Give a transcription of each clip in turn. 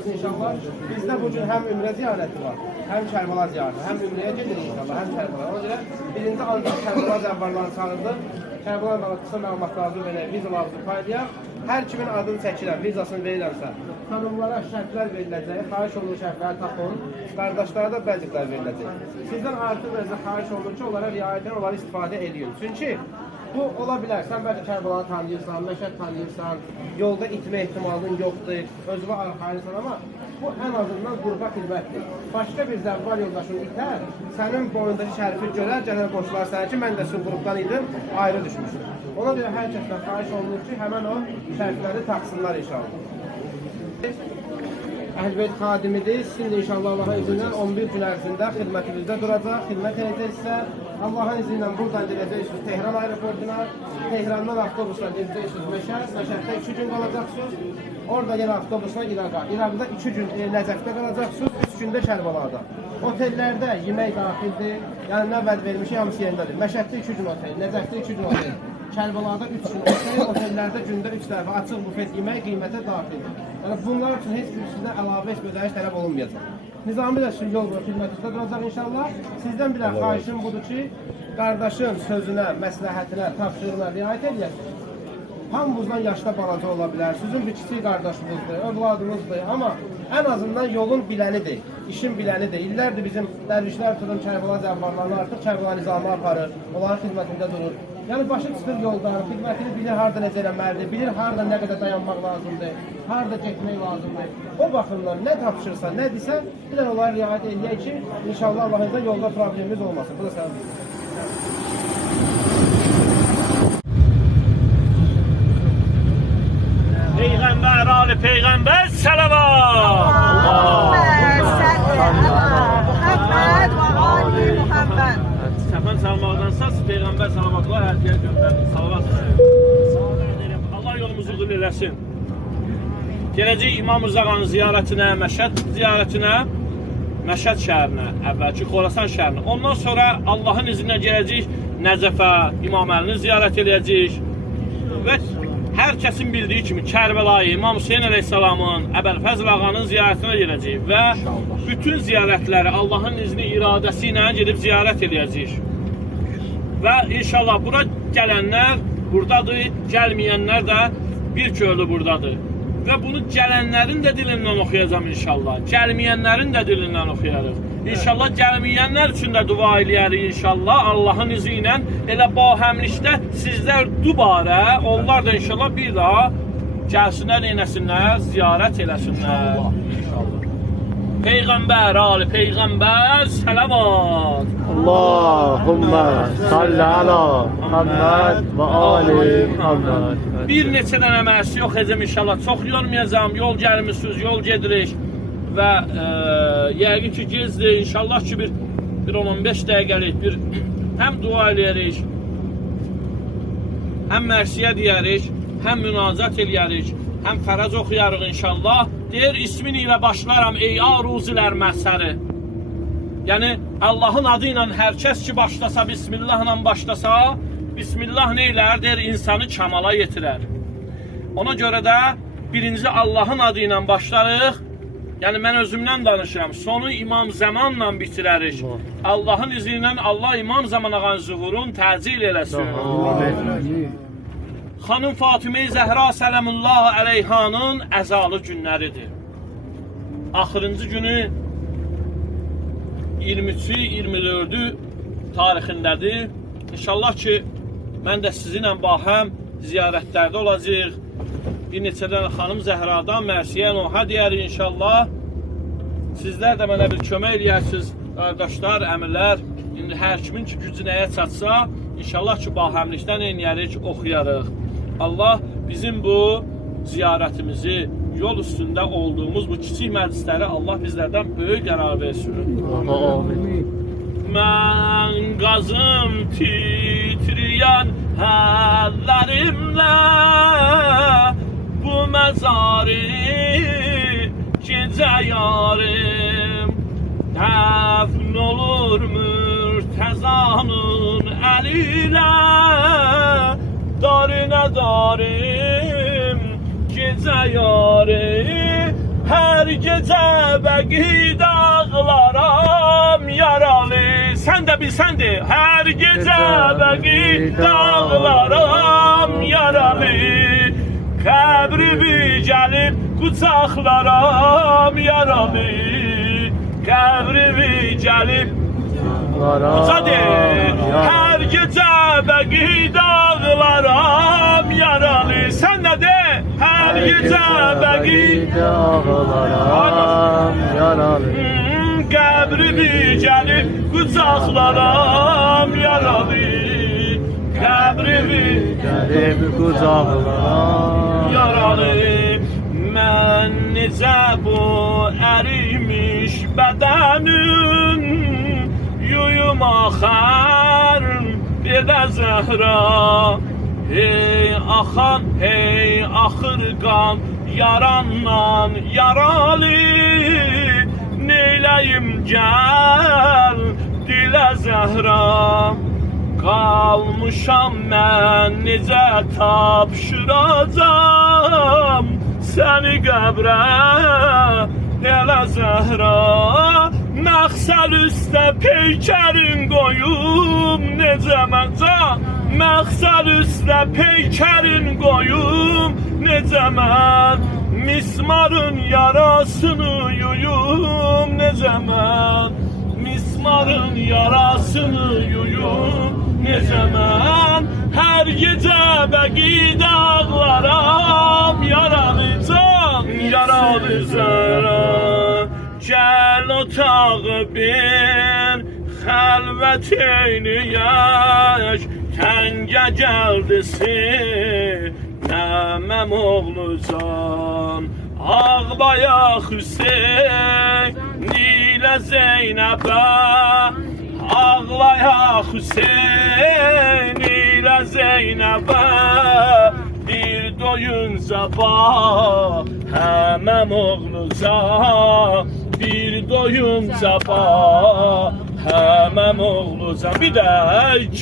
versin inşallah. Bizdə bugün həm ümrə ziyarəti var, həm Kərbala ziyarəti, həm ümrəyə gedirik inşallah, həm Kərbala. Ona görə birinci ancaq Kərbala zəvvarlarını çağırdı. Kərbala da qısa məlumatlarını verək, vizalarını paylayaq. Hər kimin adını çəkirəm, vizasını verirəmsə, xanımlara şərtlər veriləcək, xahiş olunur şərtləri tapın, qardaşlara da bəziklər veriləcək. Sizdən artıq özə xahiş olunur ki, onlara riayətən onları istifadə edin. Çünki bu ola bilər, sən bəlkə Kərbalanı tanıyırsan, Məşəd tanıyırsan, yolda itmə ehtimalın yoxdur, özünə arxayırsan, amma bu ən azından qurba xidmətdir. Başqa bir zəvvar yoldaşın itər, sənin boyundakı şərifi görər, gələr qoşular sənə ki, mən də sizin qrupdan idim, ayrı düşmüşdüm. Ona görə hər kəsdən xahiş olunur ki, həmən o şərifləri taxsınlar inşallah. Əhl-Beyt xadimidir, sizin inşallah Allah'a izindən 11 gün ərzində xidmətinizdə duracaq, xidmət edəcəksə, Allah'ın izindən buradan gedəcəksiniz Tehran aeroportuna, Tehrandan avtobusla gedəcəksiniz Məşəd, Məşəddə 2 gün qalacaqsınız, orada yenə avtobusla İraqa, İraqda 2 gün Nəcəfdə qalacaqsınız, 3 gündə Kərbalada. Otellərdə yemək daxildir, yəni nə vəd vermişik, hamısı yerindədir. Məşəddə 2 gün otel, Nəcəfdə 2 gün otel. Kərbalada 3 gün otel, otellərdə gündə 3 dəfə açıq bufet yemək qiymətə daxildir. Yəni bunlar üçün heç bir sizdən əlavə heç bir ödəniş tələb olunmayacaq. Nizami də şu yol xidmətinizdə duracaq inşallah. Sizdən bir xahişim budur ki, qardaşın sözünə, məsləhətinə, tapşırığına riayət edəsiniz. Hamımızdan yaşda balaca ola bilər, sizin bir kiçik qardaşınızdır, övladınızdır, amma ən azından yolun bilənidir, işin bilənidir. İllərdir bizim dərvişlər tutun Kərbala zəvvarlarını artıq Kərbala nizamı aparır, onların xidmətində durur. Yəni başı çıxır yoldan, xidmətini bilir harada necə eləməlidir, bilir harada nə qədər dayanmaq lazımdır, harada getmək lazımdır. O baxımdan nə tapşırsa, nə desə, bir də onları riayət edək ki, inşallah Allah'ınızda yolda problemimiz olmasın. Bu da sənin. Peyğəmbər, Ali Peyğəmbər, səlavat! Səfən salmaqdansa, Peyğəmbər salavatlar hər yerə göndərin. Salavat edirəm. Allah yolumuzu qul eləsin. Gələcək İmam Rızağanın ziyarətinə, Məşəd ziyarətinə, Məşəd şəhərinə, əvvəlki Xorasan şəhərinə. Ondan sonra Allahın izinlə gələcək Nəcəfə, İmam Əlini ziyarət edəcək və hər kəsin bildiyi kimi Kərbəlayı, İmam Hüseyin əleyhissalamın, Əbəlfəzl ağanın ziyarətinə gedəcəyik və bütün ziyarətləri Allahın izni iradəsi ilə gedib ziyarət edəcəyik. Və inşallah bura gələnlər buradadır, gəlməyənlər də bir köylü buradadır. Və bunu gələnlərin də dilindən oxuyacam inşallah, gəlməyənlərin də dilindən oxuyarıq. İnşallah gəlməyənlər üçün də dua eləyərik inşallah Allahın izi ilə. Elə bahəmlikdə sizlər dubarə, onlar da inşallah bir daha gəlsinlər, eləsinlər, ziyarət eləsinlər. Peyğəmbər, Ali Peyğəmbər, səlavat. Allahümmə salli ala Muhammed və Ali Muhammed. Bir neçə dənə mərsi yox edəcəm inşallah. Çox yormayacağım, yol gəlmişsiniz, yol gedirik. Və yəqin ki gezdir, inşallah ki bir 10-15 dəqiqəlik bir həm dua eləyərik, həm mərsiyə deyərik, həm münacat eləyərik, həm fərəz oxuyarıq inşallah. Deyir, ismin ilə başlaram ey aruzilər məhsəri. Yəni Allahın adı ilə hər kəs ki başlasa, Bismillahla başlasa, Bismillah neylər? Deyir, insanı kamala yetirər. Ona görə də birinci Allahın adı ilə başlarıq. Yəni mən özümdən danışıram. Sonu İmam Zəmanla bitirərik. Allahın izni ilə Allah İmam Zəman ağanın zuhurun təcil eləsin. Xanım Fatimə-i Zəhra sələmullah əleyhanın əzalı günləridir. Axırıncı günü 23-ü, 24-ü tarixindədir. İnşallah ki mən də sizinlə bahəm ziyarətlərdə olacaq. Bir neçədən xanım Zəhradan mərsiyə noha deyərik inşallah. Sizlər də mənə bir kömək eləyərsiniz, qardaşlar, əmirlər. İndi hər kimin ki gücü nəyə çatsa, inşallah ki bahəmlikdən eləyərik, oxuyarıq. Allah bizim bu ziyarətimizi, yol üstündə olduğumuz bu kiçik məclisləri Allah bizlərdən böyük qərar versin. Mən qazım titriyən həllərimlə bu məzarı gecə yarım dəfn olur mürtəzanın əlilə darına darım gecə yarı hər gecə bəqi dağlaram yaralı. Sən də bil, sən de. Hər gecə bəqi dağlaram yaralı. Qəbrimi gəlib qucaqlaram yaralı. Qəbrimi gəlib Uzadı. Hər gecə bəqi dağlaram yaralı. Sən nə de? Hər gecə bəqi dağlaram yaralı. Qəbrimi gəlib qucaqlaram yaralı. Qəbrimi gəlib qucaqlaram yaralı. Mən necə bu ərimiş bədənin yuyum axar belə zəhra. Hey axan, hey axır qan yarandan yaralı. Neyləyim gəl dilə zəhra. Qalmışam mən necə tapşıracam səni qəbrə elə zəhra. Məxsəl üstə peykərin qoyum necə məncə. Məxsəl üstə peykərin qoyum necə mən. Mismarın yarasını yuyum necə mən. Mismarın yarasını yuyum necə mən. Hər gecə bəqi dağlaram yaralı can, yaralı zara. Gəl otağı bir xəlvət eyniyək. Təngə gəldi sinəməm oğlu can. Ağlayaq Hüseyn ilə Zeynəbə. Ağlayaq Hüseyn ilə Zeynəbə. Bir doyun sabah həməm oğlu can. Bir doyun sabah həməm oğlu can. Bir də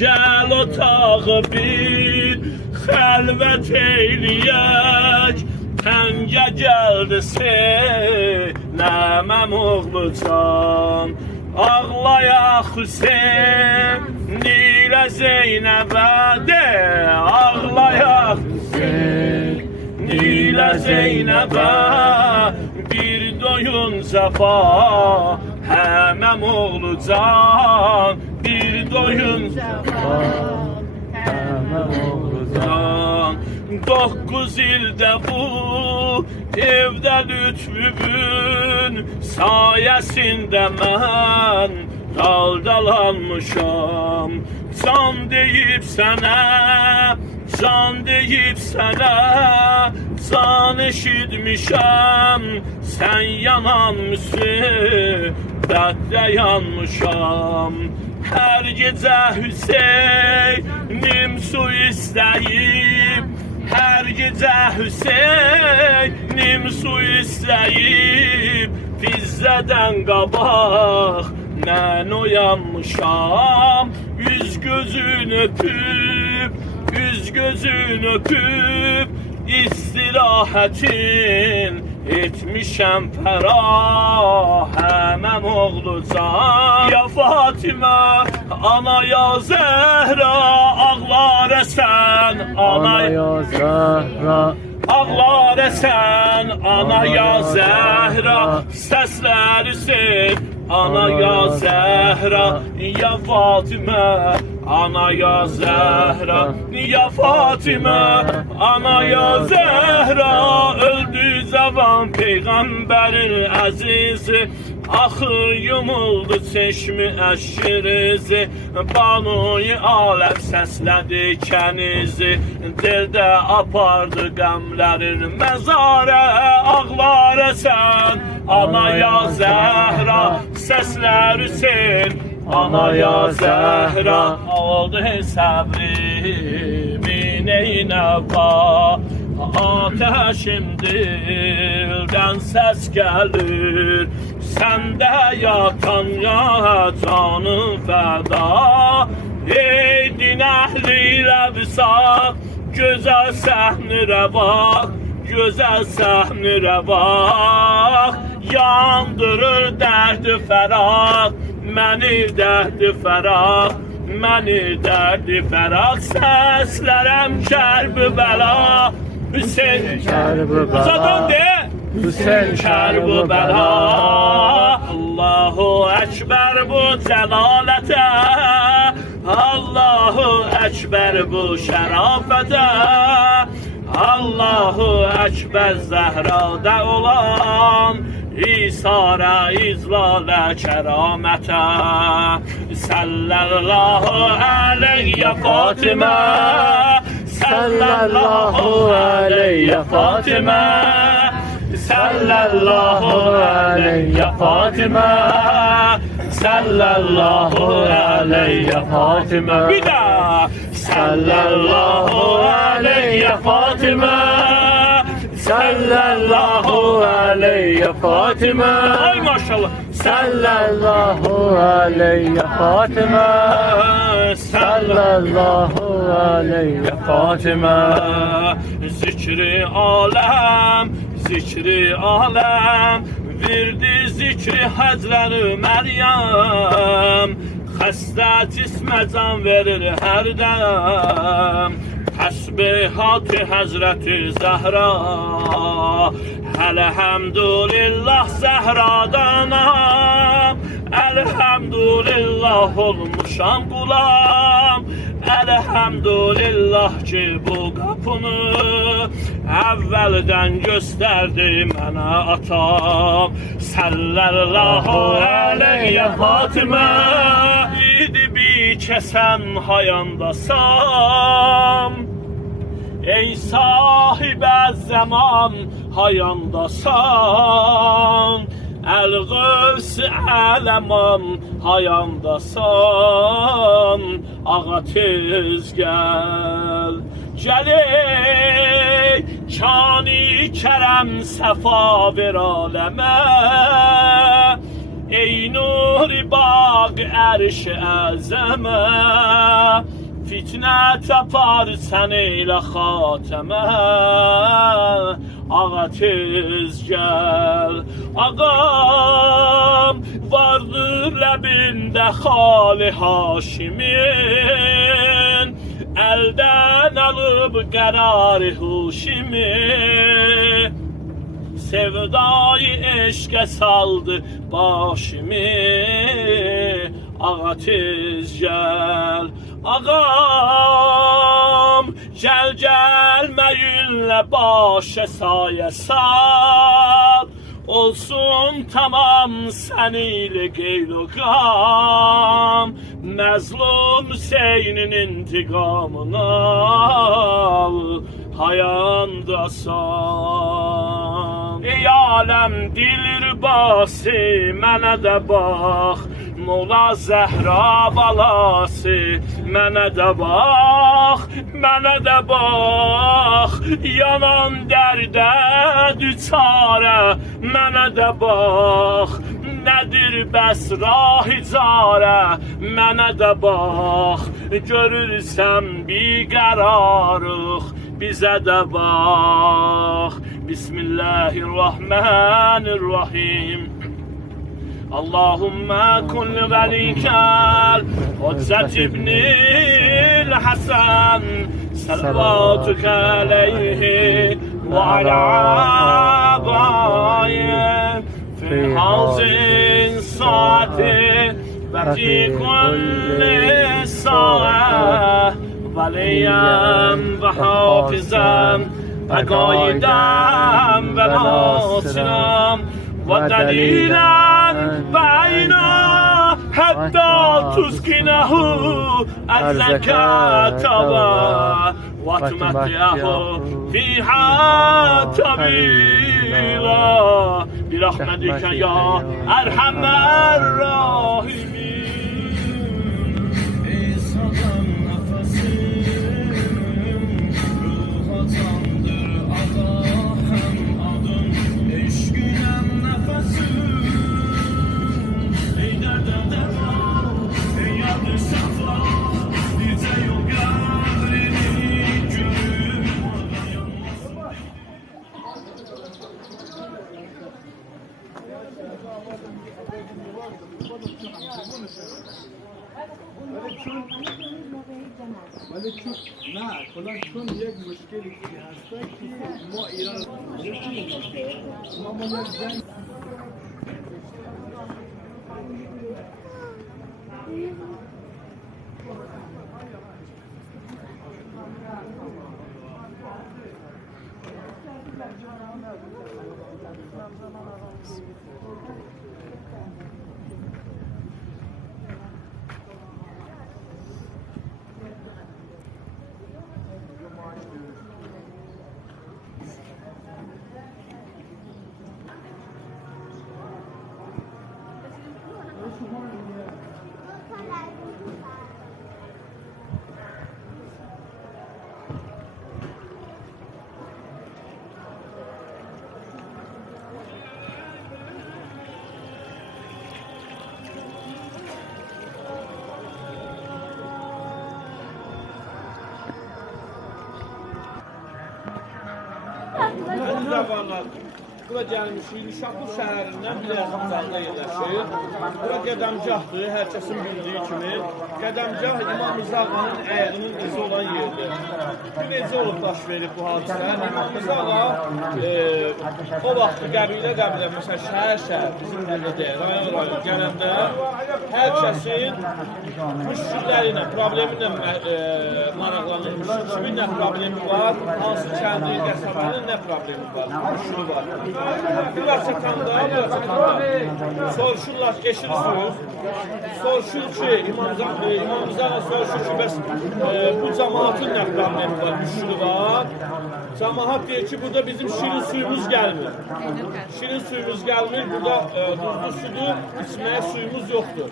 gəl otağı bir xəlvət eyləyək. Təngə gəldi sinəməm oğlu can. Ağlayaq Hüseyn ilə Zeynəbə de. Ağlayaq Hüseyn ilə Zeynəbə. Bir doyun sabah həməm oğlu can. Bir doyun sabah həməm oğlu can. 9 ildə bu evdə lütfübün sayəsində mən daldalanmışam. Can deyib sənə, can deyib sənə, can eşitmişəm. Sən yanan müsibətdə yanmışam. Hər gecə Hüseynim su istəyib. Hər gecə Hüseynim su istəyib. Fizzədən qabaq mən oyanmışam. Üz gözün öpüb, üz gözün öpüb. İstirahətin etmişəm fərah həməm oğlu can. Ya Fatimə, ana ya Zəhra, ağlar əsən, ana ya Zəhra. Ağlar əsən, ana ya Zəhra. Səslər Hüseyn, ana ya Zəhra. Ya Fatimə, ana ya Zəhra. Ya Fatimə, ana ya Zəhra. Öldü zavan peyğəmbərin əzizi. Axır yumuldu çeşmi əşkirizi. Banuy aləm səslədi kənizi. Dildə apardı qəmlərin məzarə. Ağlar əsən, ana ya Zəhra. Səslər Hüseyn, ana ya Zəhra. Oldu səbrimi neynəba. Ateşim dildən səs gəlir. Səndə yatan ya canım fəda. Ey din əhli ilə visaq, gözəl səhnirə bax, gözəl səhnirə bax. yandırır dərdi fəraq, məni dərdi fəraq, məni dərdi fəraq, səslərəm kərb-ü bəla, Hüseyin Kərb-ü bəla. Uzadan de. Hüseyin Kərb-ü bəla. Allahu Ekber bu cəlalətə, Allahu Ekber bu şərafətə, Allahu Ekber Zəhrada olan İsara izlalə kəramətə. Sallallahu aleyyə Fatimə, sallallahu aleyyə Fatimə, sallallahu aleyyə Fatimə, sallallahu aleyyə Fatimə. Bir daha. Sallallahu aleyyə Fatimə, sallallahu aleyyə Fatimə. Ay maşallah. Sallallahu aleyyə Fatimə, sallallahu aleyyə Fatimə. Zikri aləm, zikri aləm, verdi zikri Həzrəti Məryəm, xəstə cismə can verir hər dəm. Təsbihat-ı Həzrəti Zəhra, Elhamdülillah Zəhradanam, Elhamdülillah olmuşam qulam, Elhamdülillah ki bu qapını əvvəldən göstərdi mənə atam. Sallallahu aleyyə Fatimə, idi bir kəsən hayandasan, ey sahibə zaman hayandasan, Əl-Qövs ələman hayandasan, ağa tez gəl, gələk kani kərəm səfa ver aləmə, ey nuri baq ərş əzəmə, fitnə tapar sən eylə xatəmə, ağa tez gəl. Ağam vardır ləbində xali Haşimin, əldən alıb qərarı huşimi, sevdayı eşqə saldı başimi, ağa tez gəl. Ağam gəl gəlməyinlə başə sayə sal, olsun tamam sənilə qeyl o qam, məzlum Hüseynin intiqamını al, hayandasan. Ey aləm dilir bası, mənə də bax, Mola Zəhra balası, mənə də bax, mənə də bax, yanan dərdə düçarə, mənə də bax, nədir bəs rahi carə, mənə də bax, görürsən biqərarıq, bizə də bax. Bismillahirrahmanirrahim. Allahümme kun velikel Hüccet ibnil Hasan, salavatuke aleyhi ve ala abayim fi hazin saati ve fi kulli sa'a, veliyem ve hafizem ve gaidem ve nasirem ve delilen ve ayna hatta tuzkinehu el-zekata ve tümettiyahu fiha tabila bi rahmetike ya erhamer rahimin. ولی چون نه کلا چون یک مشکلی که هست که ما ایران ما یک جنگ Əziz ağalar, bura gəlmişik, Nişapur şəhərindən bir yaxın uzaqda yerləşir. Bura qədəmgahdır, hər kəsin bildiyi kimi. Qədəmgah İmam Rza Ağanın əyğinin izi olan yerdir. Bu necə olub baş verib bu hadisə? İmam Rza Ağa o vaxtı qəbilə, məsələn, şəhər, bizim nədə, rayon gələndə hər kəsin müşkilləri ilə, problemi ilə maraqlanırmış. Kimin nə problemi var, hansı kəndi, qəsəbənin nə problemi var, müşkili var. Bura çatanda, soruşurlar, eşirsiniz. Soruşur ki, İmam Rza Ağa soruşur ki, bəs bu cəmaatın nə problemi var, müşkili var. Cəmaat deyir ki, burada bizim şirin suyumuz gəlmir. Şirin suyumuz gəlmir, burada duzlu sudur, içməyə suyumuz yoxdur.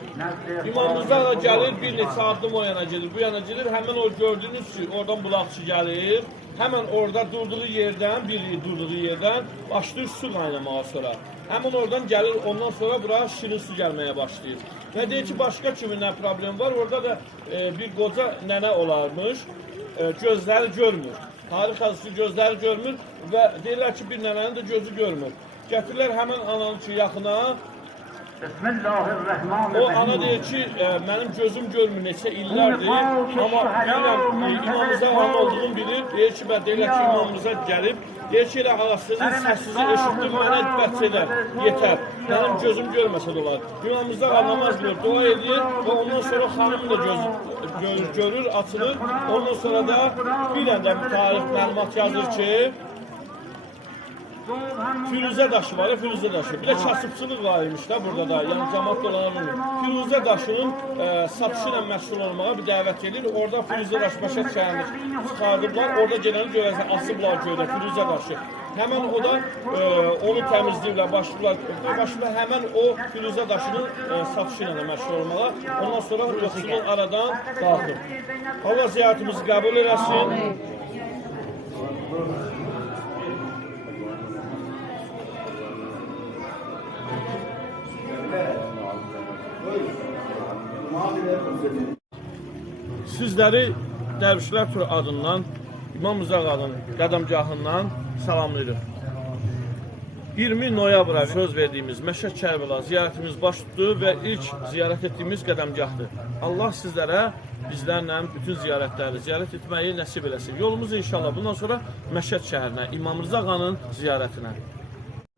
İmam Rza Ağa gəlir, bir neçə addım o yana gedir, bu yana gedir, həmin o gördüyünüz suyu, oradan bulaqçı gəlir. Həmən orada durduğu yerdən, başlayır su qaynamağa sonra. Həmən oradan gəlir, ondan sonra bura şirin su gəlməyə başlayır. Və deyir ki, başqa kimin nə problem var? Orada da bir qoca nənə olarmış, gözləri görmür. Tarix yazısı gözləri görmür və deyirlər ki, bir nənənin də gözü görmür. Gətirirlər həmən ananın ki, yaxına. O ana deyir ki, mənim gözüm görmür neçə illərdir, amma bilirəm, İmam Rza Ağanın olduğunu bilir. Deyir ki, deyirlər ki, İmam Rza gəlib. Deyir ki, elə ağasızın səsizi eşitdim, mənə bəhs edər, yetər. Mənim gözüm görməsə də olar. İmam Rza Ağa namaz qılır, dua edir və ondan sonra xanım da görür, açılır. Ondan sonra da bir dənə tarix məlumat yazır ki, Firuzə daşı var ya, Firuzə daşı. Bir də kasıbçılıq var imiş da burada da, yəni cəmaat dolanır. Firuzə daşının satışı ilə məşğul olmağa bir dəvət edir. Orada Firuzə daşı Məşəd şəhərində çıxardıblar. Orada gələni görəsən, asıblar göydə Firuzə daşı. Həmən o da onu təmizləyirlər, başlayırlar həmən o Firuzə daşının satışı ilə məşğul olmağa. Ondan sonra yoxsulun aradan qalxır. Allah ziyarətimizi qəbul eləsin. Sizləri Dərvişlər Turu adından İmam Rza Ağanın qədəmgahından salamlayırıq. 20 noyabra söz verdiyimiz Məşəd Kərbəla ziyarətimiz baş tutdu və ilk ziyarət etdiyimiz qədəmgahdır. Allah sizlərə, bizlərlə bütün ziyarətləri ziyarət etməyi nəsib eləsin. Yolumuz inşallah bundan sonra Məşəd şəhərinə, İmam Rza Ağanın ziyarətinə.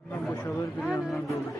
Boşalır, bir yandan dolur.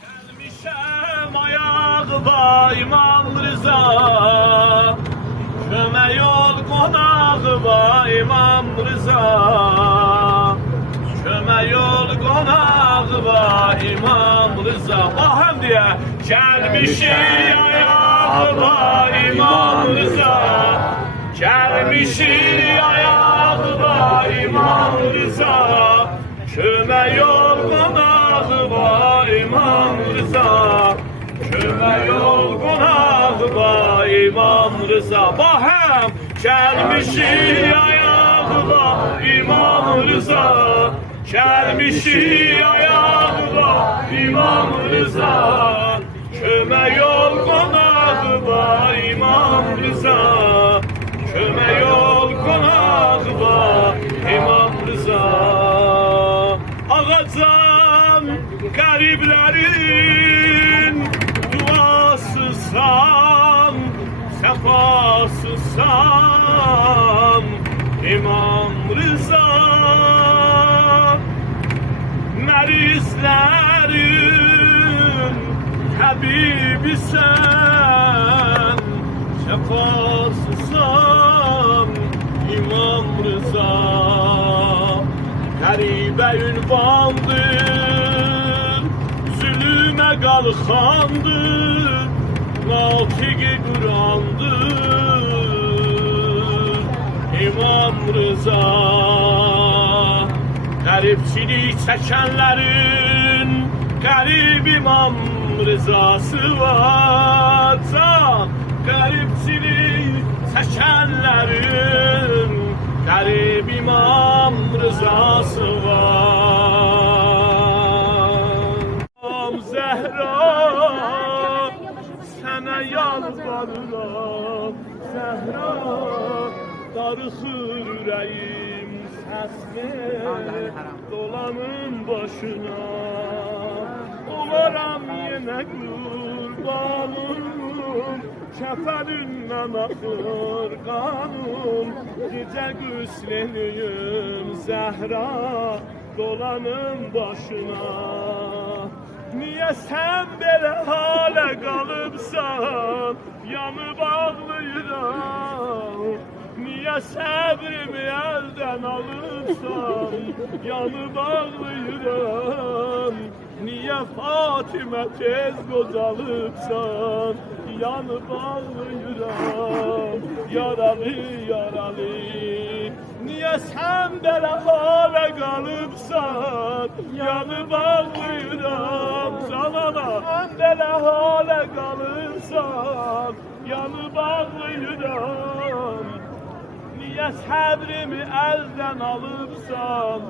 Gelmişem ayağıma İmam Rza, köme yol konağıma İmam Rza, köme yol konağıma İmam Rza. Ahem diye Gelmişik ayağına İmam Rıza, gelmişik ayağına İmam Rıza, köme yorgun ağıma İmam Rıza, köme yorgun ağıma İmam Rıza. Bahem gelmişik ayağına İmam Rıza, gelmişik ayağına İmam Rıza, köme yorgun ağıma İmam Rıza, köme yorgun ağıma İmam Rıza. Ağacan gariplerin duasısan, sefasısan İmam Rıza. Merizlerin tabibi sen, şefasısan İmam Rıza. Garibe ünvandır, zulüme kalkandır, Natiki Kur'andır İmam Rıza. Garipçilik çekenlerin garip İmam Rızası var. Garipçilik çekenlerin garip İmam Rızası var. Zehra sana yalvarıram, Zehra darıxır ürəyim, səs ver dolanın başına. Olaram yenə qurbanım, kəfənindən axır qanım. Gecə qüsleniyim Zəhra dolanın başına. Niyə sən belə halə qalıbsan, yanıb ağlayıram. Niyə səbrimi əldən alıbsan, yanıb ağlayıram. Niyə Fatimə tez qocalıbsan, yanıb ağlayıram. Yaralı, yaralı. Niyə sən belə halə qalıbsan, yanıb ağlayıram. Canana, sən belə halə qalıbsan, yanıb ağlayıram. Niyə səbrimi əldən alıbsan,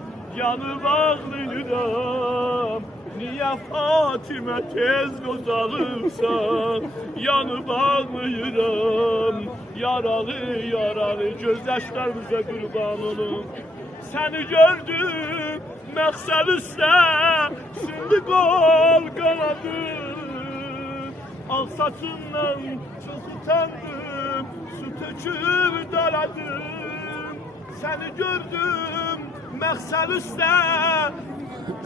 yanıb ağlayıram. Niyə Fatimə tez qocalıbsan, yanıb ağlayıram. Yaralı, yaralı, göz yaşlarımıza qurban olum. Səni gördüm, məqsəd üstə, sindi qol qanadım. Al saçından çox utandım, su töküb daladım. Səni gördüm, məqsəd üstə,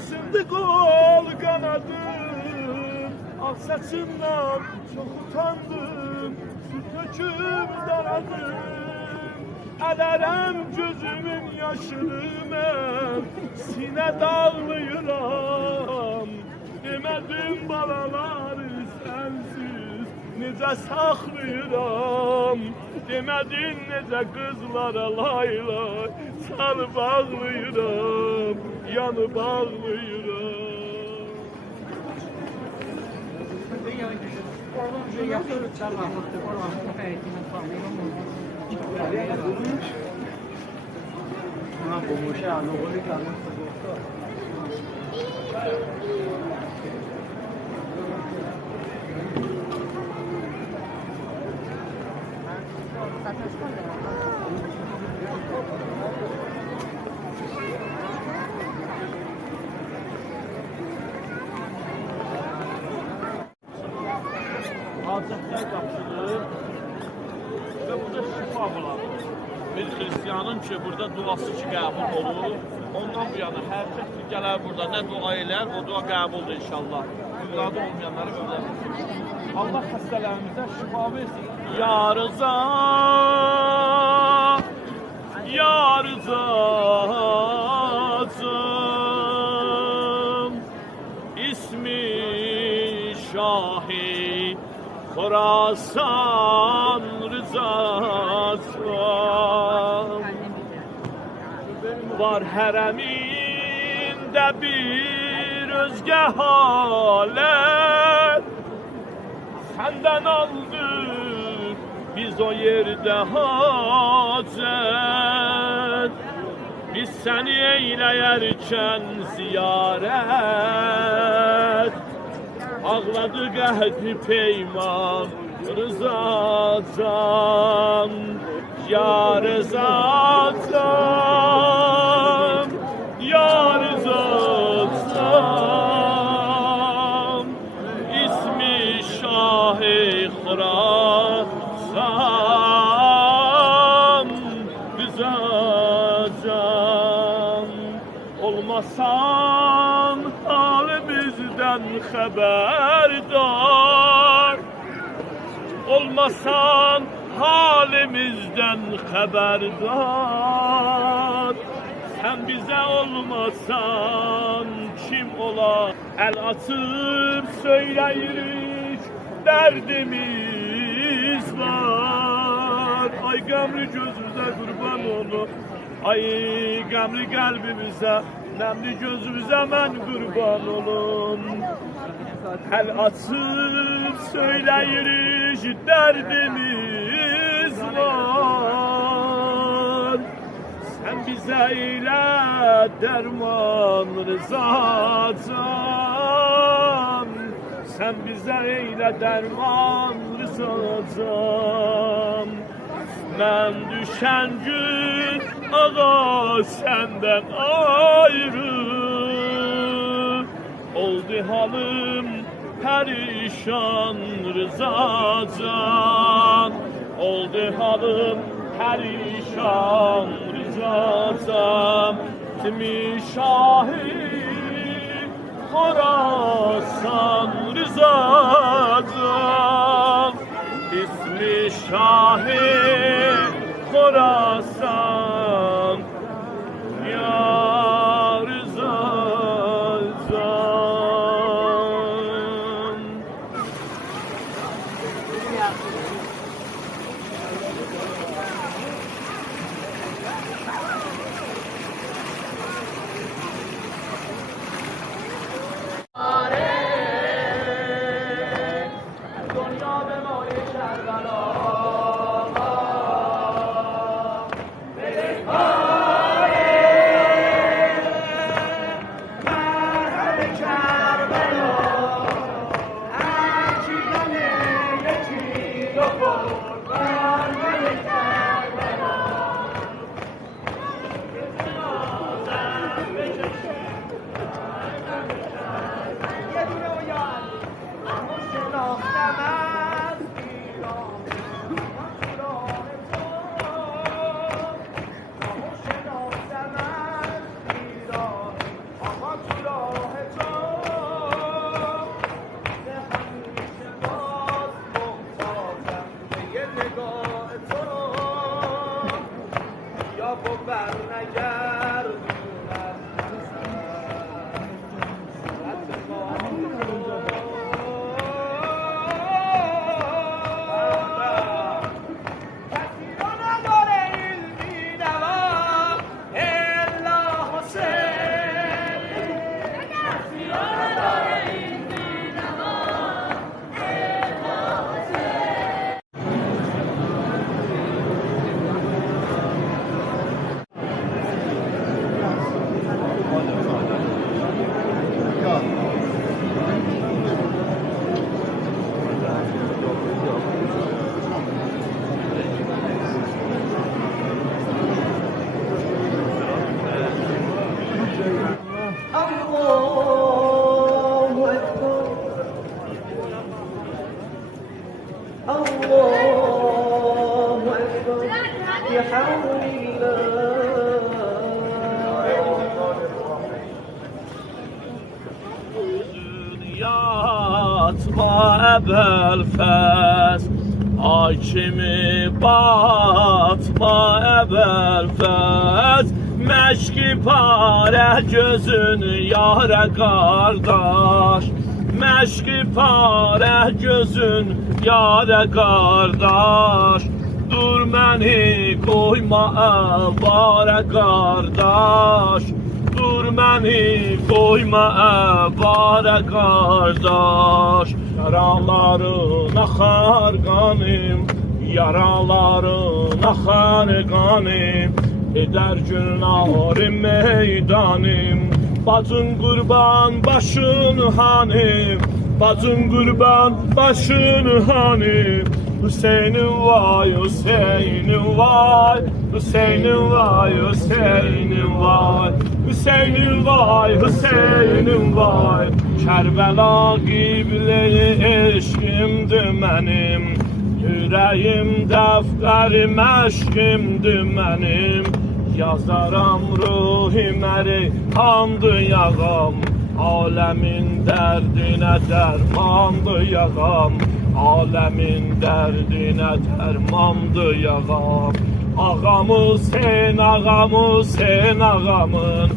sindi qol qanadım. Al saçından çox utandım, su töküb daladım. Ədərəm gözümün yaşını mən, sinə dağlayıram. Demədim balaları sənsiz, necə saxlayıram. Demədin necə qızlara laylay, sarıb ağlayıram, yanıb ağlayıram. Hacətlər qapısıdır və burada şifa var. Bir xristiyanın ki, burada duası ki qəbul olur. Ondan bu yana hər kəs ki, gələr burada nə dua elər, o dua qəbuldur inşallah. Övladı olmayanları böyle. Allah xəstələrimizdən şifa versin. Ya Rıza, Ya Rızacım, İsmi şahi Khorasan rızası var hərəmində bir özgə halət səndən aldık biz o yerdə hacət biz səni eyləyərkən ziyarət ağladı qəhdi peyman rızacan ya rızacan ya rızacan ismi şah-ı Khorasan rızacan olmasan halimizden haberdar olmasan halimizden haberdar sen bize olmasan kim ola el atıp söyleyirik derdimiz var ay gamlı gözümüze kurban olur ay gamlı kalbimize nemli gözümüze ben kurban olun el atıp söyleyirik derdimiz var sen bize eyle derman rızacan sen bize eyle derman rızacan ben düşen gün ağa senden ayrı oldu halim perişan rızacan oldu halim perişan rızacan ismi şahi Khorasan rızacan ismi şahi Khorasan ya rızacan Yatma ebel fes Hakimi batma ebel fes Meşki pare gözün yare kardeş eşki pare gözün yare kardeş. Dur məni koyma avare kardeş. Dur məni koyma avare kardeş. Yaraların axar qanım, yaraların axar qanım. Eder günleri meydanım. Bacın qurban başın hanım, bacın qurban başın hanım. Hüseyin'im vay, Hüseyin'im vay, Hüseyin'im vay, Hüseyin'im vay, Hüseyin'im vay, Hüseyin'im vay. Kərbəla qibləyi eşqimdir mənim, yüreğim dəftərim əşqimdir mənim. Yazaram ruhimeri hamdı yağam, alemin derdine dermandı yağam, alemin derdine dermandı yağam. Ağamız sen, ağamız sen, ağamın,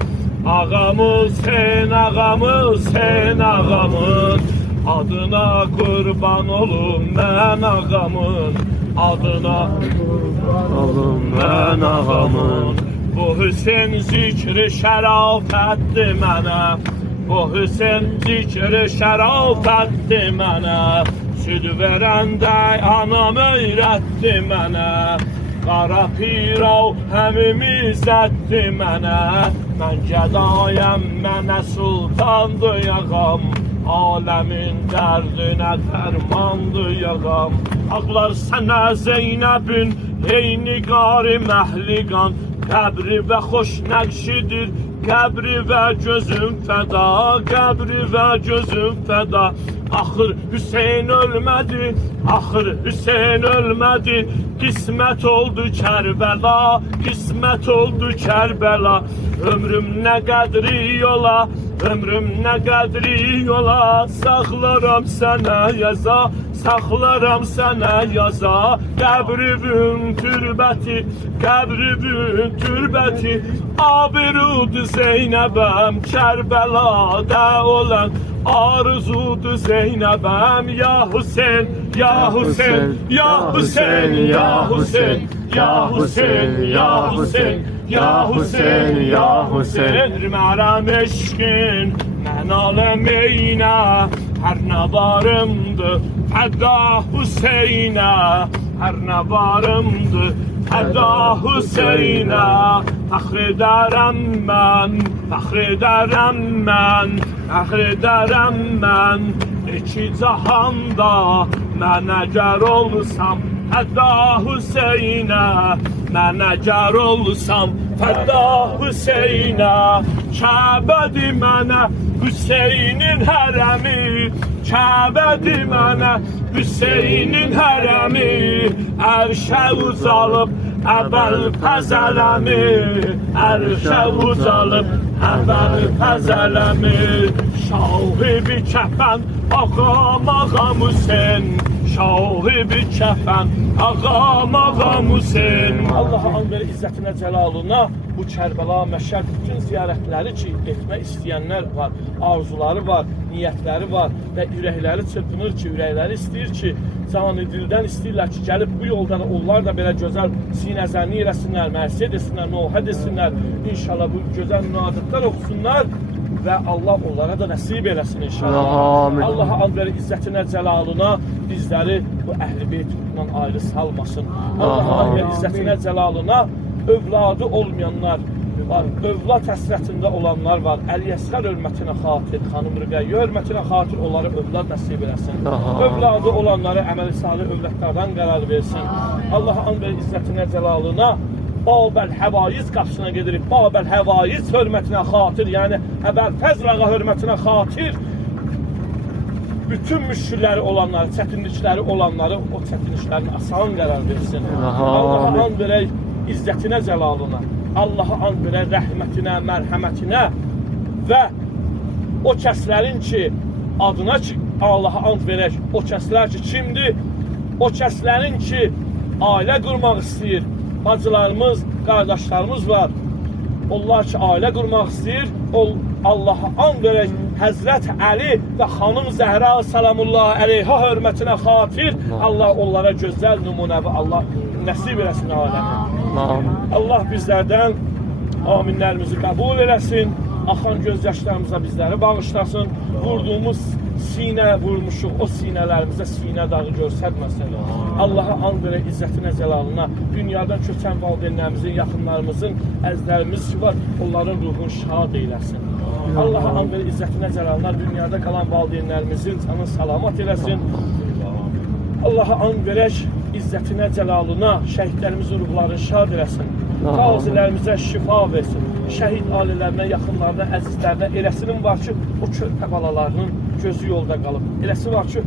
ağamız sen, ağamız sen, ağamın. Adına kurban olum ben ağamın, adına olum ben ağamın. Bu Hüseyin zikri şərafətdir mənə, bu Hüseyin zikri şərafətdir mənə. Süd verəndə anam öyrətdi mənə, qara pirav həmim izzətdir mənə. Mən gədayəm, mənə sultandır yağam, alemin dərdinə dərmandır yağam. Ağlar sənə Zeynəbin, ey niqari məhliqan, qəbri və xoş nəqşidir, qəbri və gözüm fəda, qəbri və gözüm fəda. Axır Hüseyin ölmədi, axır Hüseyin ölmədi, qismət oldu Kərbəla, qismət oldu Kərbəla. Ömrüm nə qədri yola, ömrüm nə qədri yola, saxlaram sənə yaza, saxlaram sənə yaza. Qəbribün türbəti, qəbribün türbəti, abirudu Zeynəbəm, Kərbəlada olan arzudu Zeynəbəm. Ya Hüseyin, ya Hüseyin, ya Hüseyin, ya Hüseyin, ya Hüseyin, ya Hüseyin, ya Hüseyin, ya Hüseyin. Mənim eşqin, mən aləmeynə, hər nə varımdır, fəda Hüseynə, hər nə varımdır, fəda Hüseynə. Fəxr edərəm mən, fəxr edərəm mən, fəxr edərəm mən. İki cahanda mən əgər olsam fəda Hüseynə, mən əgər olsam fəda Hüseynə. Kəbədir mənə Hüseynin hərəmi, Kəbədir mənə Hüseynin hərəmi. Ərşə uzalıb əbəl fəzələmi, ərşə uzalıb əbəl fəzələmi. Şahibi kəfən ağam ağam Hüseyin, şahibi kəfən ağam ağam Hüseyin. Allah'a and ver izzətinə cəlalına. Bu Kərbəla Məşəd bütün ziyarətləri ki etmək istəyənlər var, arzuları var, niyyətləri var və ürəkləri çırpınır ki, ürəkləri istəyir ki, canı dildən istəyirlər ki, gəlib bu yolda da onlar da belə gözəl sinəzənni eləsinlər, məhsiyyət etsinlər, nohəd etsinlər. İnşallah bu gözəl münacatlar oxusunlar və Allah onlara da nəsib eləsin inşallah. Amin. Allah'a and ver izzətinə cəlalına bizləri bu əhl-i beytindən ayrı salmasın. Allah'a and ver izzətinə cəlalına övladı olmayanlar var, övlad həsrətində olanlar var. Əliyəsğər hörmətinə xatir, xanım Rüqəyyə hörmətinə xatir onları övlad nəsib eləsin. Övladı olanları əməli salih övladlardan qərar versin. Allah'a and ver izzətinə cəlalına Babəl Həvaiz qapısına gedirik. Babəl Həvaiz hörmətinə xatir, yəni Əbəl Fəzl ağa hörmətinə xatir bütün müşkilləri olanları, çətinlikləri olanları o çətinliklərini asan qərar versin. Allah'a and verək izzətinə cəlalına, Allah'a and verək rəhmətinə, mərhəmətinə və o kəslərin ki adına ki Allah'a and verək, o kəslər ki kimdir? O kəslərin ki ailə qurmaq istəyir, bacılarımız, qardaşlarımız var. Onlar ki ailə qurmaq istəyir, Allah'a and verək Həzrət Əli və xanım Zəhra salamullah əleyha hörmətinə xatir Allah onlara gözəl nümunəvi Allah nəsib eləsin aləmə. Allah bizlərdən aminlərimizi qəbul eləsin. Axan göz yaşlarımıza bizləri bağışlasın. Vurduğumuz sinə vurmuşuq, o sinələrimizə sinə dağı görsətməsin. Allaha and verə izzətinə, cəlalına, dünyadan köçən valideynlərimizin, yaxınlarımızın, əzlərimiz ki var, onların ruhunu şad eyləsin. Allaha and verə izzətinə, cəlalına, dünyada qalan valideynlərimizin canını salamat eləsin. Allaha and verək izzətinə, cəlalına, şəhidlərimizin ruhlarını şad eləsin. Qazilərimizə şifa versin. Şəhid ailələrinə, yaxınlarına, əzizlərinə eləsinin var ki, o körpə balalarının gözü yolda qalıb. Eləsi var ki,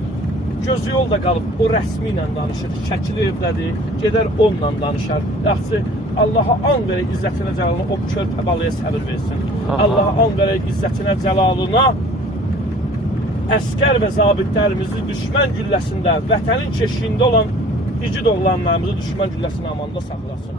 gözü yolda qalıb, o rəsmi ilə danışır, şəkili evdədir, gedər onunla danışar. Yaxşı, Allaha an verək izzətinə, cəlalına, o körpə balaya səbir versin. Allaha an verək izzətinə, cəlalına, əskər və zabitlərimizi düşmən gülləsində, vətənin keşiyində olan igid oğlanlarımızı düşmən gülləsinin amanda saxlasın.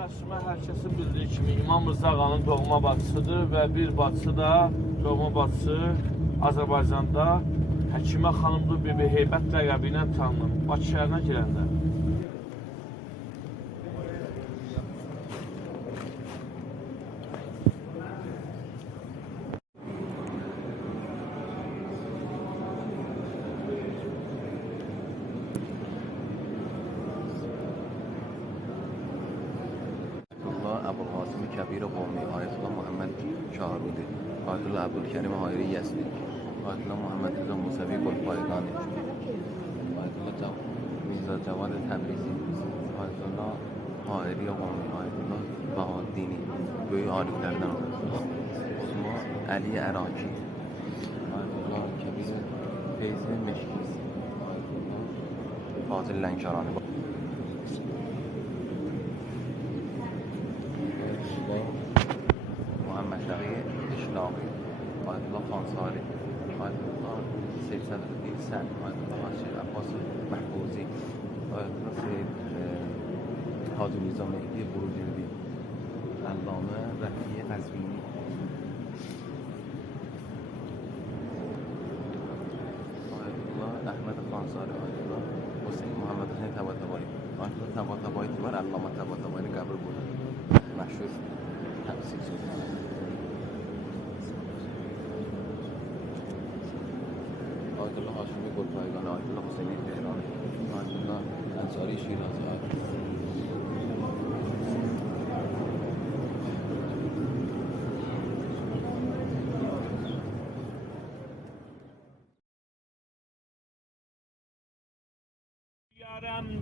Məsumə hər kəsin bildiyi kimi İmam Rıza Ağanın doğma bacısıdır və bir bacısı da doğma bacısı Azərbaycanda Həkimə xanımdır, Bibi Heybət ləqəbi ilə tanınır. Bakı şəhərinə girəndə. ابوالقاسم کبیر قمی، آیت الله محمد شاهرودی، آیت الله عبدالکریم حایری یزدی، آیت الله محمد رضا موسوی گلپایگانی، آیت الله میرزا جواد تبریزی، آیت الله حایری قمی، آیت الله بهادینی گوی عالی‌ترین شما علی عراقی، آیت الله کبیر فیض مشکی، آیت الله فاضل لنکرانی. محمد شقی اشلاقی، آیت الله خانساری، آیت الله سید صدرالدین سن، آیت الله شیخ عباس محفوظی، آیت الله سید حاجی میرزا مهدی بروجردی، علامه رفیع قزوینی، آیت الله احمد خانساری، آیت الله حسین محمد حسین طباطبایی، آیت الله طباطبایی و علامه طباطبایی قبر بود مشهور تفسیر شد. آیت الله هاشمی گلپایگان، آیت الله حسینی تهرانی، آیت الله انصاری شیرازی،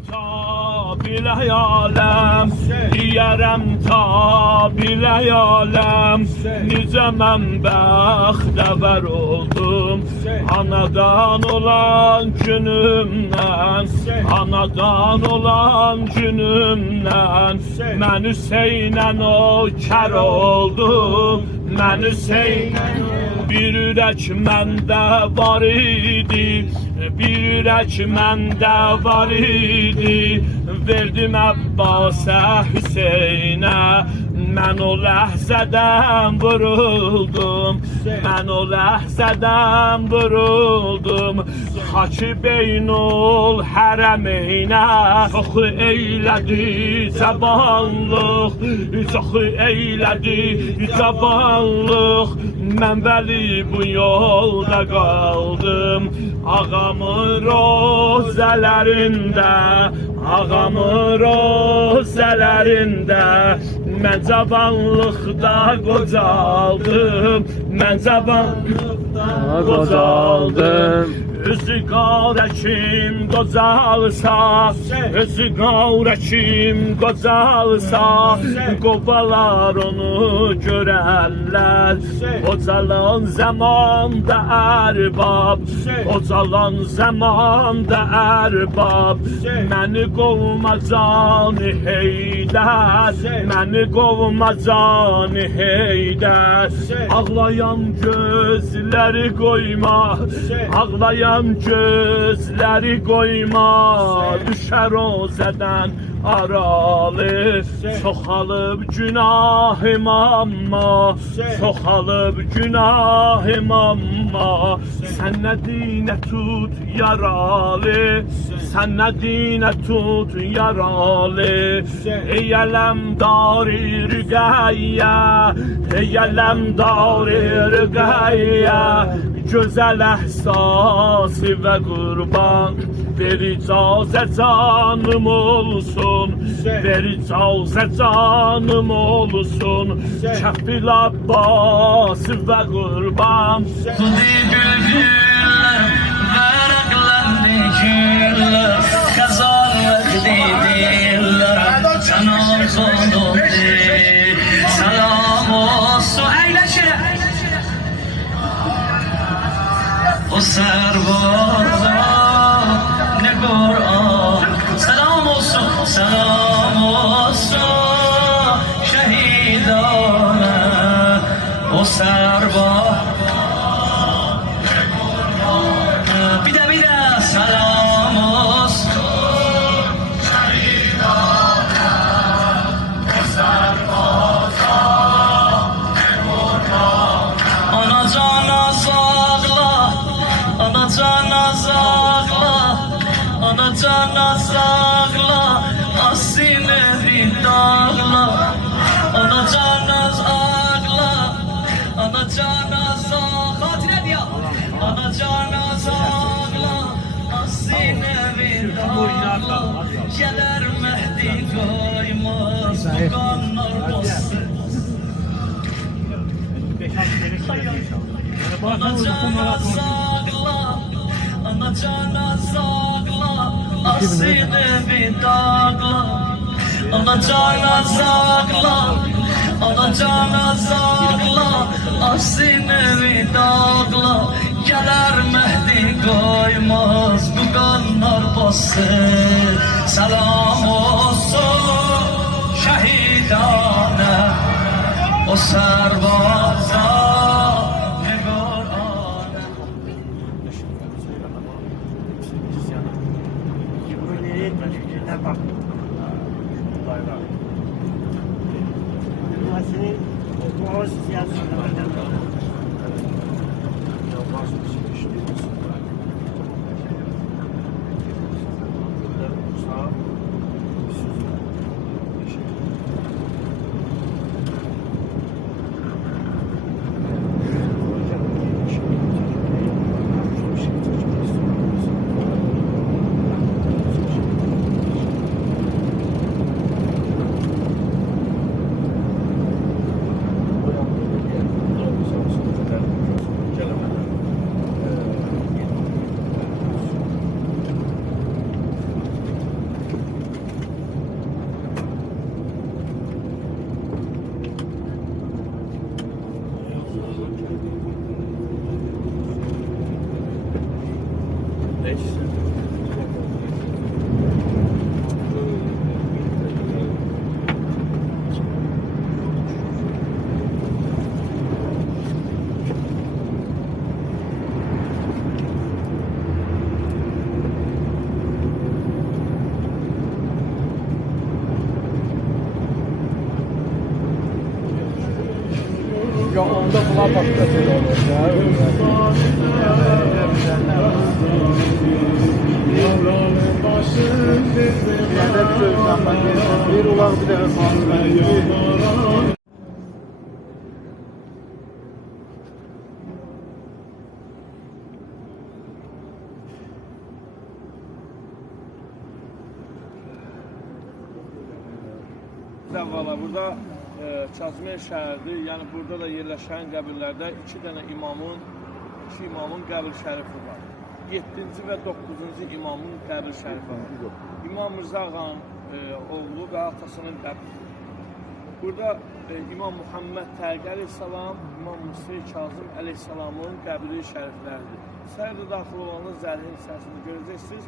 تا bilayaləm, deyərəm ta bilayaləm, necə mən bəxtəvər oldum anadan olan günümdən, anadan olan günümdən. Mən Hüseynən o kər oldum, mən Hüseynən bir ürək məndə var idi, bir ürək məndə var idi, verdim Əbbasə Hüseynə, mən o ləhzədən vuruldum, mən o ləhzədən vuruldum. Xaki beynul hərəmeynə çox eylədi cavanlıq, çox eylədi cavanlıq. Mən bəli bu yolda qaldım. Ağamın rozələrində, ağamın rozələrində mən cavanlıqda qocaldım. Mən cavanlıqda qocaldım. Üzü qara kim qocalsa, üzü qara kim qocalsa, qovalar onu görərlər. Qocalan zamanda ərbab, qocalan zamanda ərbab, məni qovma canı Heydər, məni qovma canı Heydər. Ağlayan gözləri qoyma, ağlayan gözləri qoyma, düşər o zədən aralı. Çoxalıb günahım amma, çoxalıb günahım amma, sən nə dinə tut yaralı, sən nə dinə tut yaralı. Ey ələmdar-ı rüqəyyə, ey ələmdar-ı rüqəyyə, gözəl əhsası və qurban, ver icazə canım olsun, ver icazə canım olsun, Kəfil Abbas və qurban. Xudi bülbüller, vərəqləndi güller, xəzan vəqdi diller, sən arzundur, salam olsun, əyləşə. O servaza ne Kur'an, selam olsun şehidane. O serva ne Kur'an, bir de selam olsun şehidane. O servaza ne Kur'an, ana cana zağla, ana cana zağla, ana cana zağla, asine bir dağla. Ana cana zağla, ana cana zağla, hatire diya. Ana cana zağla, asine bir dağla. Gelir Mehdi koymaz, bu kanlar bastı. Ana cana zağla, ana cana zağla, asine bir dağla. Ana cana zağla, ana cana zağla, asine bir dağla. Gelir Mehdi koymaz, bu kanlar bassın. Selam olsun şehidane, o servaza ne Kur'an. Ya onda buna başkası da olur. Bir ulaq bir dəfə falan. Valla burada Kazmer şəhərdir. Yəni burada da yerləşən qəbirlərdə iki imamın qəbir şərifi var. 7-ci və 9-cu imamın qəbir şərifi var. İmam Mirzə Ağanın oğlu və atasının qəbri. Burada İmam Muhammed Təqiq əleyhissalam, İmam Musa Kazım əleyhissalamın qəbri şərifləridir. Səhərdə daxil olanın zərhin hissəsini görəcəksiniz.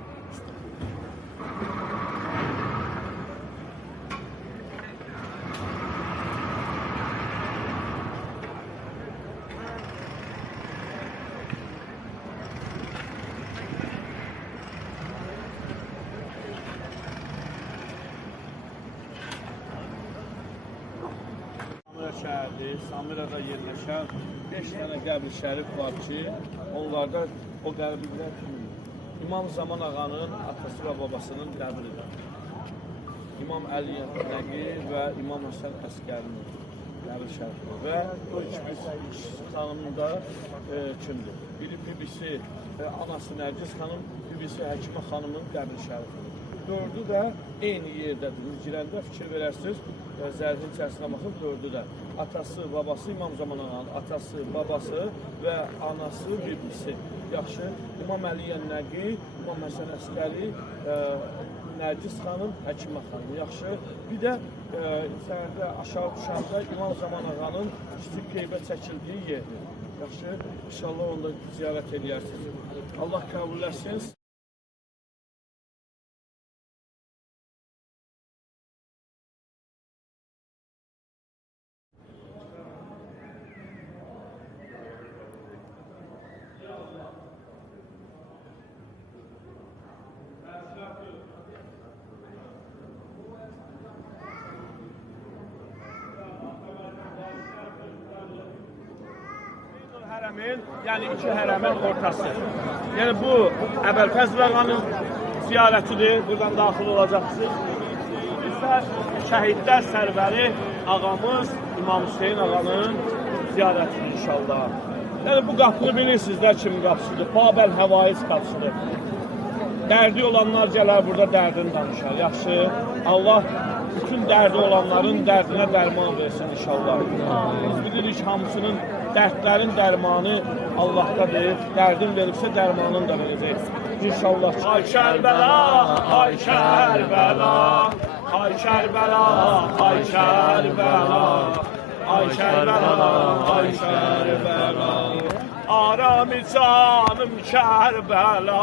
Şəhərdir, Samirada yerləşən 5 dənə qəbir şərif var ki, onlarda o qəbirlər İmam Zaman Ağanın atası və babasının qəbridir. İmam Əli Nəqi və İmam Həsən Əskərinin qəbir şərifi və o ikisi xanımın da kimdir? Biri bibisi, anası Nərgiz xanım, bibisi Həkimə xanımın qəbir şərifidir. Dördü də eyni yerdədir. Girəndə fikir verərsiniz, zərhin içərisinə baxın, dördü də. Atası, babası İmam Zaman Ağanın, atası, babası və anası, bibisi. Yaxşı, İmam Əli Nəqi, İmam Həsən Əskəri, Nərgiz xanım, Həkimə xanım. Yaxşı, bir də səhərdə aşağı düşəndə İmam Zaman Ağanın kiçik qeybə çəkildiyi yerdir. Yaxşı, inşallah onu da ziyarət edərsiniz. Allah qəbul etsin. Yəni iki hərəmin ortası. Yəni bu Əbəlfəzl Ağanın ziyarətidir. Buradan daxil olacaqsınız. İsə şəhidlər sərvəri ağamız İmam Hüseyin Ağanın ziyarətidir inşallah. Yəni bu qapını bilirsiniz də kimin qapısıdır? Babel Həvaiz qapısıdır. Dərdi olanlar gələr burada dərdini danışar. Yaxşı, Allah bütün dərdi olanların dərdinə dərman versin inşallah. Biz bilirik hamısının dərdlərin dərmanı Allahdadır. Dərdin veribsə dərmanını da verəcək. İnşallah. Ay Kərbəla, ay Kərbəla, ay Kərbəla, ay Kərbəla, ay Kərbəla, ay Kərbəla. Arami canım Kərbəla,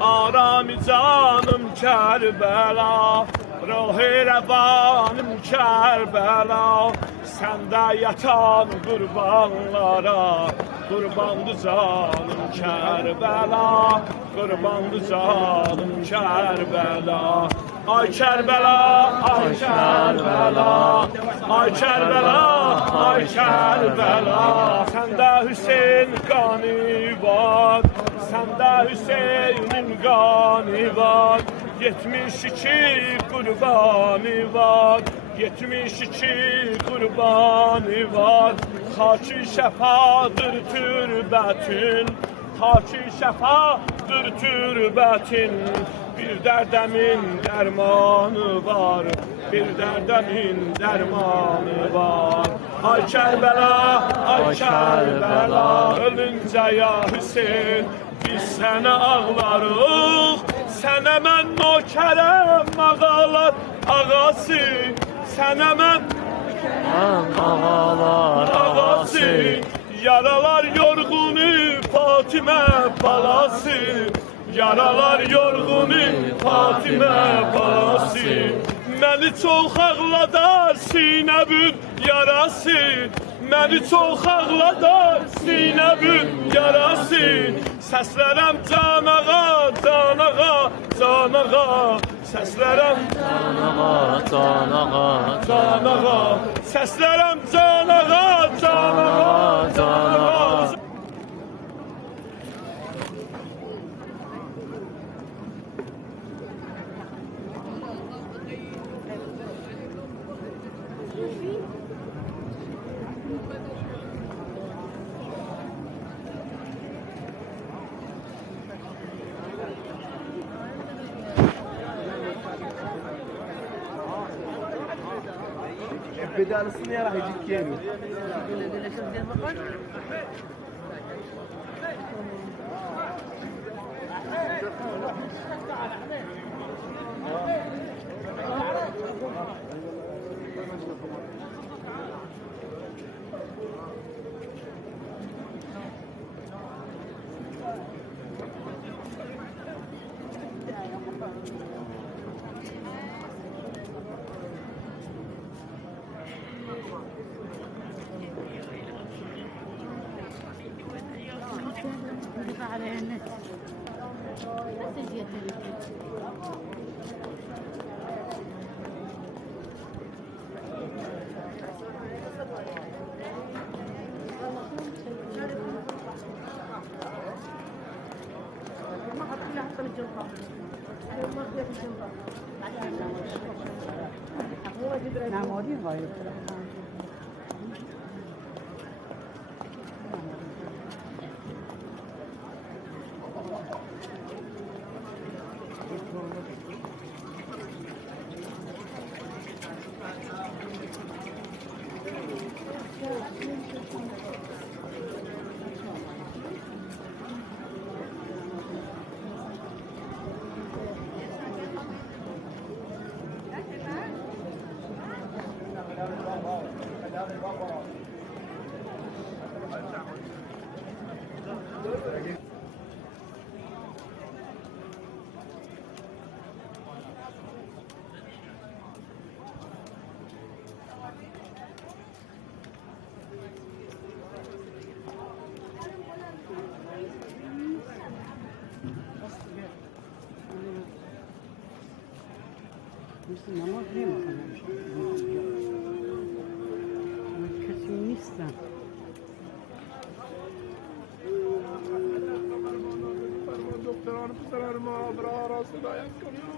arami canım Kərbəla, ruhi rəvanım Kərbəla, səndə yatan qurbanlara, qurbandı canım Kərbəla, qurbandı canım Kərbəla. Ay Kərbəla, ay Kərbəla, ay Kərbəla, ay Kərbəla, səndə Hüseyin qanı var, səndə Hüseynin qanı var, 72 qurbanı var, 72 qurbanı var, Haki şəfadır türbətin, Haki şəfadır türbətin, bir dərdəmin dərmanı var, bir dərdəmin dərmanı var. Ay Kərbəla, ay Kərbəla, ölüncə ya Hüseyin, biz sənə ağlarıq, sənə mən nökərəm ağalar ağası, sənə mən ağalar ağası, yaralar yorğunu Fatimə balası, yaralar yorğunu Fatimə balası, məni çox ağladar sinəbün yarası, məni çox ağladar sinəbün yarası, səslərəm canağa, canağa, canağa, səslərəm canağa, canağa, canağa, səslərəm canağa, canağa, canağa. بدالسını ya راح يجيك كيلو على النت نمادی غایب مثل نماز نمیخونم کسی نیستم دکتران پسران ما برا راست هدایت کنید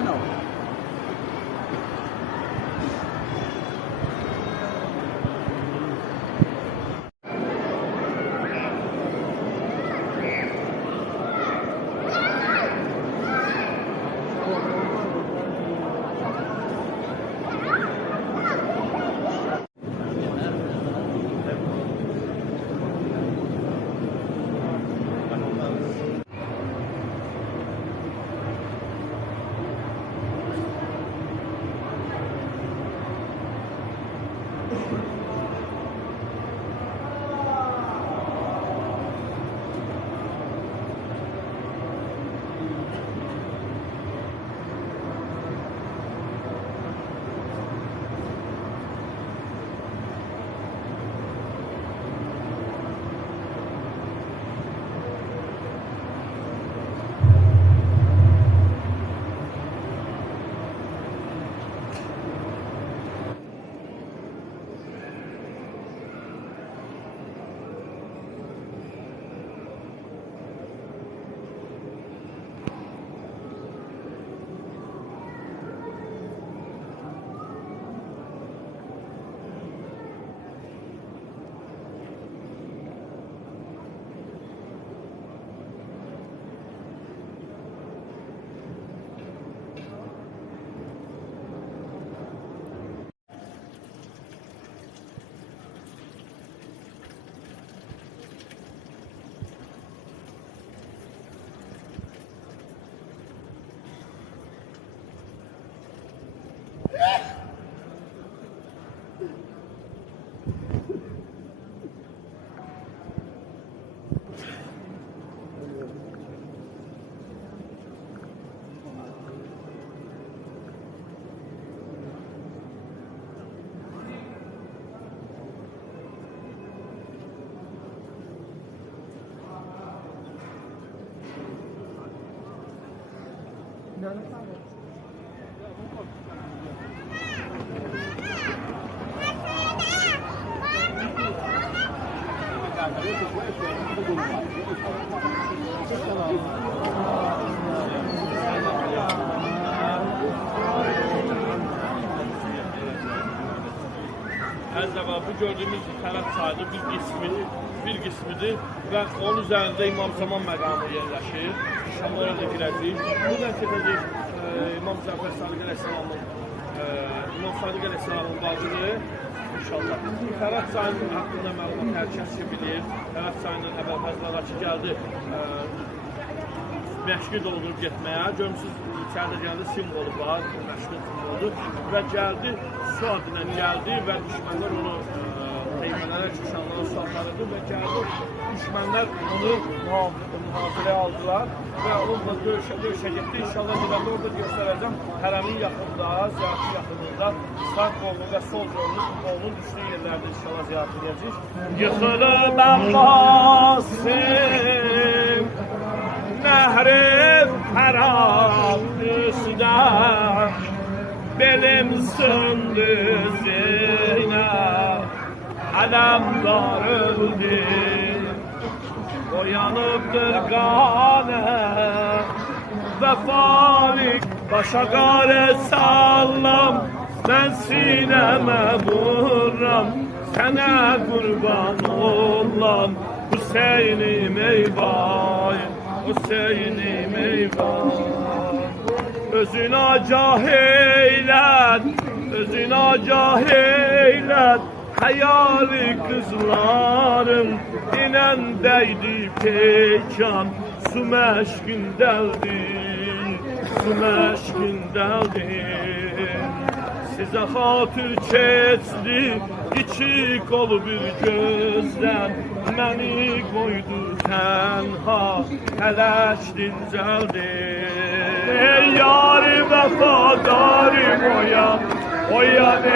Ana. Əzəba bu gördüyümüz tərəf çayının bir qismidir və onun üzərində İmam Zaman məqamı yerləşir. İnşallah oraya da girəcəyik. Buradan keçəcək İmam Cəfər Sadiq Əleyhisselamın İmam Sadiq Əleyhisselamın bacıdır. İnşallah. Tərəf çayının haqqında məlumat hər kəs bilir. Tərəf çayının əvvəl-fəzlalar gəldi məşqi doldurub getməyə. Görmüsünüz, içəridə gəldi, simvolu var, məşqi simvoludur və gəldi, su adına gəldi və düşmənlər onu teymənlərə çıxışanlara su aparırdı və gəldi, düşmənlər onu mühafirəyə aldılar və onunla döyüşə getdi. İnşallah gedəndə orada göstərəcəm, hərəmin yaxında, ziyarətin yaxınında sağ qolunu və sol qolunun düşdüyü yerlərdə inşallah ziyarət edəcək. Yıxılıb Əbbasim Nehri Ferabüs'de belim söndü Zeynep alemdar öldü uyanıptır gane vefalik başa gare sallam ben sineme vuram sana kurban olan Hüseyin'im eyvah Hüseyin'im eyvah özün acah eylət özün acah eylət hayali kızlarım inen değdi pekan su meşkindeldi su meşkindeldi size hatır keçdi iki kolu bir gözden məni koydu tenha telaş dincəldi ey yari vəfadarım oyan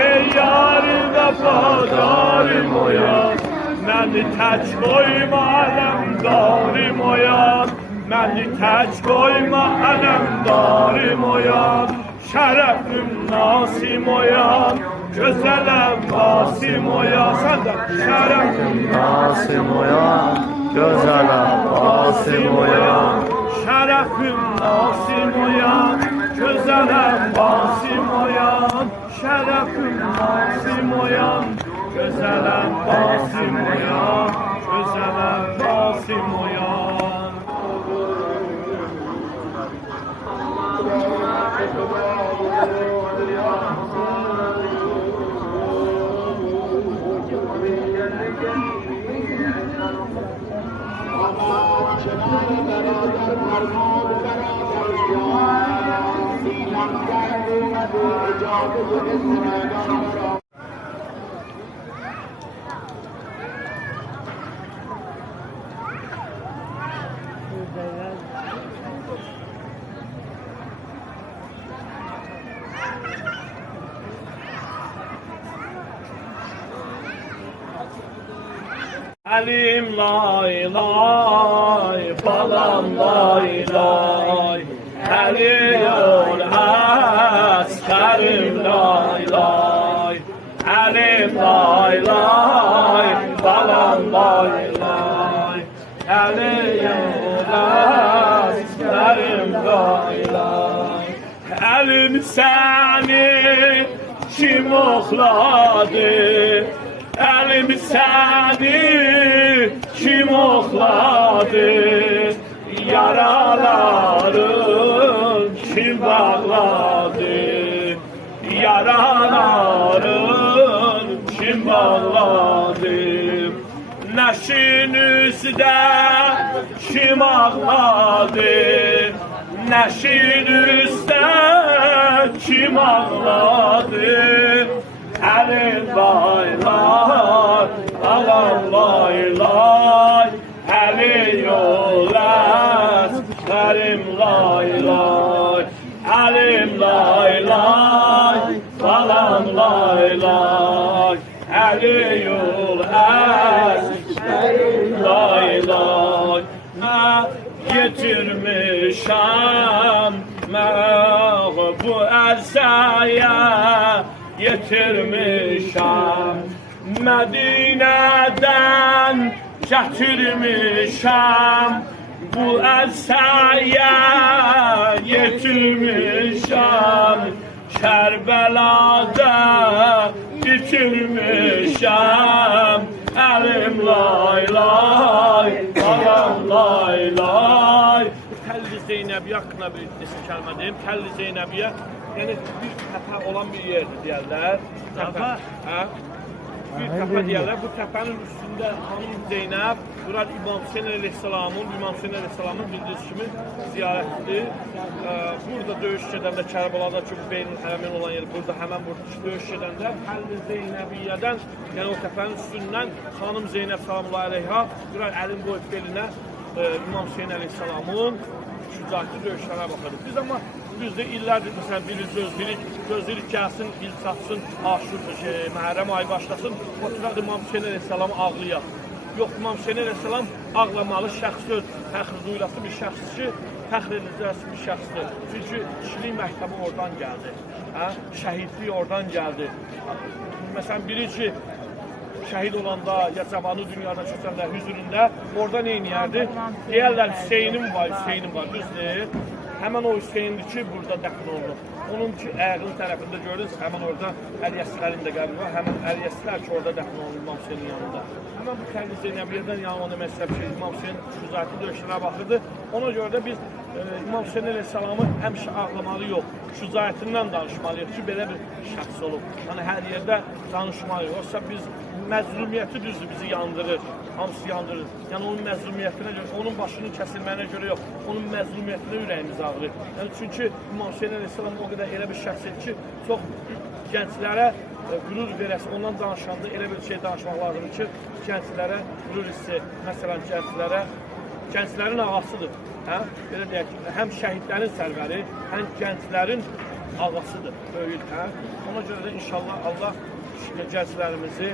ey yari vəfadarım oyan məni tək qoyma ələmdarım oyan məni tək qoyma ələmdarım oyan şərəfim nasim oyan güzel Abbasim oyan sen de şərəfim Nasim oyan, güzel Abbasim oyan, şərəfim nasim oyan güzel Gözələm Basim oyan, şərəfim Basim oyan. Gözələm Basim oyan, gözələm Basim oyan. Əlim lay lay, balam lay lay. Əli yol əskerim lay lay. Əlim lay lay, balam lay lay. Əli yol əskerim lay lay. Əlim səni kim oxladı? Əlim səni kim oxladı? Yaralarım kim bağladı? Yaralarım kim bağladı? Nəşin üzdə kim ağladı? Nəşin üzdə kim ağladı? Əlim lay lay, balam lay lay. Əli yol əskerim lay lay. Əlim lay lay, balam lay lay. Əli yol əskerim lay lay. Nə getirmişəm mən bu ərsəyə, getirmişəm Mədinədən, gətirmişəm bu ərsəyə, getirmişəm Kərbəlada, bitirmişəm. Əlim lay lay, balam lay lay. Təlli Zeynəbiyə haqqında bir neçə kəlmə deyim. Təlli Zeynəbiyə yəni bir təpə olan bir yerdir deyərlər. Təpə? Hə? Bir təpə deyərlər. Bu təpənin üstündə xanım Zeynəb, burada İmam Hüseyin əleyhissalamın bildiğiniz kimi ziyarətdir. Burada döyüş gedəndə Kərbəlada ki, bu Beynül Hərəmin olan yeri, burada həmən burada döyüş gedəndə Təlli Zeynəbiyyədən, yəni o təpənin üstündən xanım Zeynəb salamullahi əleyha burada əlin qoyub belinə İmam Hüseyin əleyhissalamın şücaətli döyüşlərə baxırıq. Biz amma düzdür, illərdir, məsələn, gözləyirik gəlsin, il çatsın, Aşur, Məhərrəm ayı başlasın, oturaq İmam Hüseyin əleyhissalamı ağlayaq. Yox, İmam Hüseyin əleyhissalam ağlamalı şəxsdir, fəxr duyulası bir şəxsdir ki, fəxr ediləcəsi bir şəxsdir. Çünki kişilik məktəbi oradan gəldi, şəhidlik oradan gəldi. Məsələn, biri ki, şəhid olanda, ya cavanı dünyadan keçəndə, hüzüründə, orada neyniyərdi? Deyərlər, Hüseynim var, düzdür. Həmən o Hüseyindir ki, burada dəfn olunur. Onun ki, ayağının tərəfində görürüz, həmən orada Əliyəslərin də qəbri var. Həmən Əliyəslər ki, orada dəfn olunur İmam Hüseynin yanında. Həmən bu Təlli Zeynəbiyyədən yəni onu məsəb ki, İmam Hüseyin şücaətli döyüşlərə baxırdı. Ona görə də biz İmam Hüseyin əleyhissalamı həmişə ağlamalı yox, şücaətindən danışmalıyıq ki, belə bir şəxs olub. Yəni, hər yerdə danışmalıyıq. Yoxsa biz məzlumiyyəti düzdür, bizi yandırır, hamısı yandırır. Yəni, onun məzlumiyyətinə görə, onun başının kəsilməyinə görə yox, onun məzlumiyyətinə ürəyimiz ağrır. Yəni, çünki İmam Hüseyin əleyhissalam o qədər elə bir şəxsdir ki, çox gənclərə qürur verəsə, ondan danışanda elə bir şey danışmaq lazımdır ki, gənclərə qürur hissi, məsələn, gənclərin ağasıdır. Belə deyək ki, həm şəhidlərin sərvəri, həm gənclərin ağasıdır, böyük. Ona görə də inşallah Allah gənclərimizi,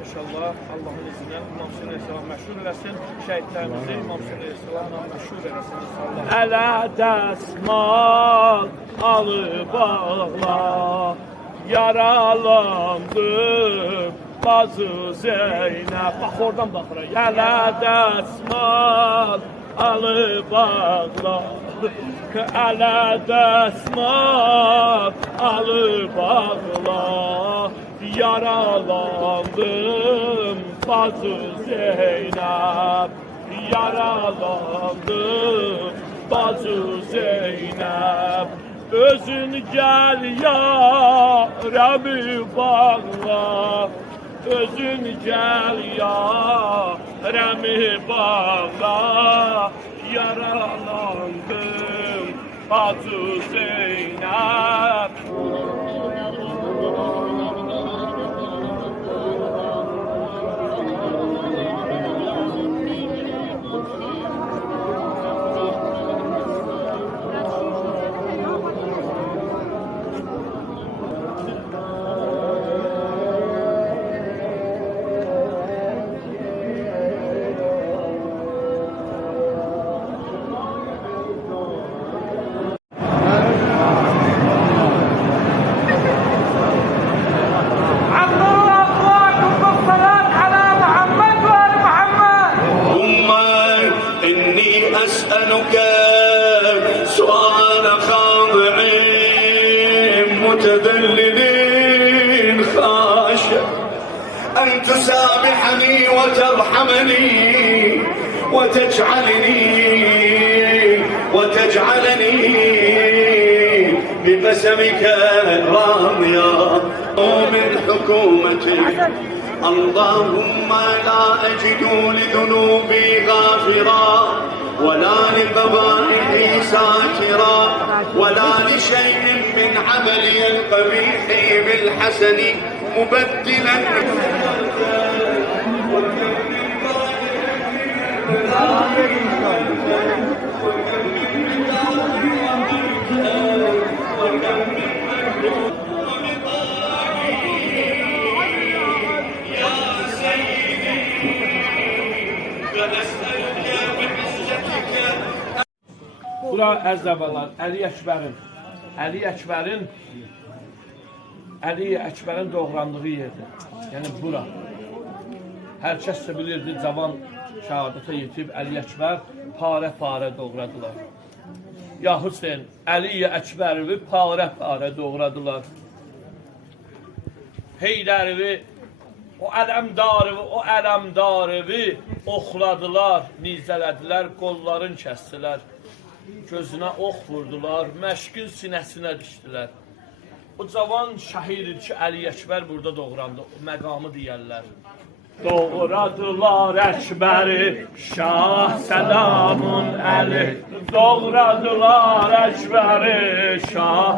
inşallah Allahın izni ilə İmam Hüseyin əleyhissalam məşhur eləsin, şəhidlərimizi İmam Hüseyin əleyhissalamla məşhur eləsin inşallah. Ələ dəsmal alıp ağla, yaralandım bazı Zeynəb. Bax, oradan baxıraq. Ələ dəsmal alıp ağla, ələ dəsmal alıp ağla. Yaralandım bacı Zeynep, yaralandım bacı Zeynep. Özün gel ya Rabbi bağla, özün gel ya Rabbi bağla. Yaralandım bacı Zeynep. أسألك سؤال خاضع متذلل خاشع أن تسامحني وترحمني وتجعلني بقسمك راضيا من حكومتك. اللهم لا أجد لذنوبي غافرا ولا لقبائحي ساترا ولا لشيء من عملي القبيح بالحسن مبدلا. Bura əzəbələr, Əli Əkbərin doğrandığı yerdir. Yəni bura. Hər kəs də bilirdi, cavan şəhadətə yetib Əli Əkbər parə doğradılar. Ya Hüseyin, Əli Əkbəri parə doğradılar. Heydəri, o ələmdarı oxladılar, nizələdilər, qollarını kəsdilər. Gözünə ox vurdular, məşqin sinəsinə düşdülər. O cavan şəhid ki, Əli Əkbər burada doğrandı, məqamı deyərlər. Doğradılar Əkbəri, Şah Səlamun Əli. Doğradılar Əkbəri, Şah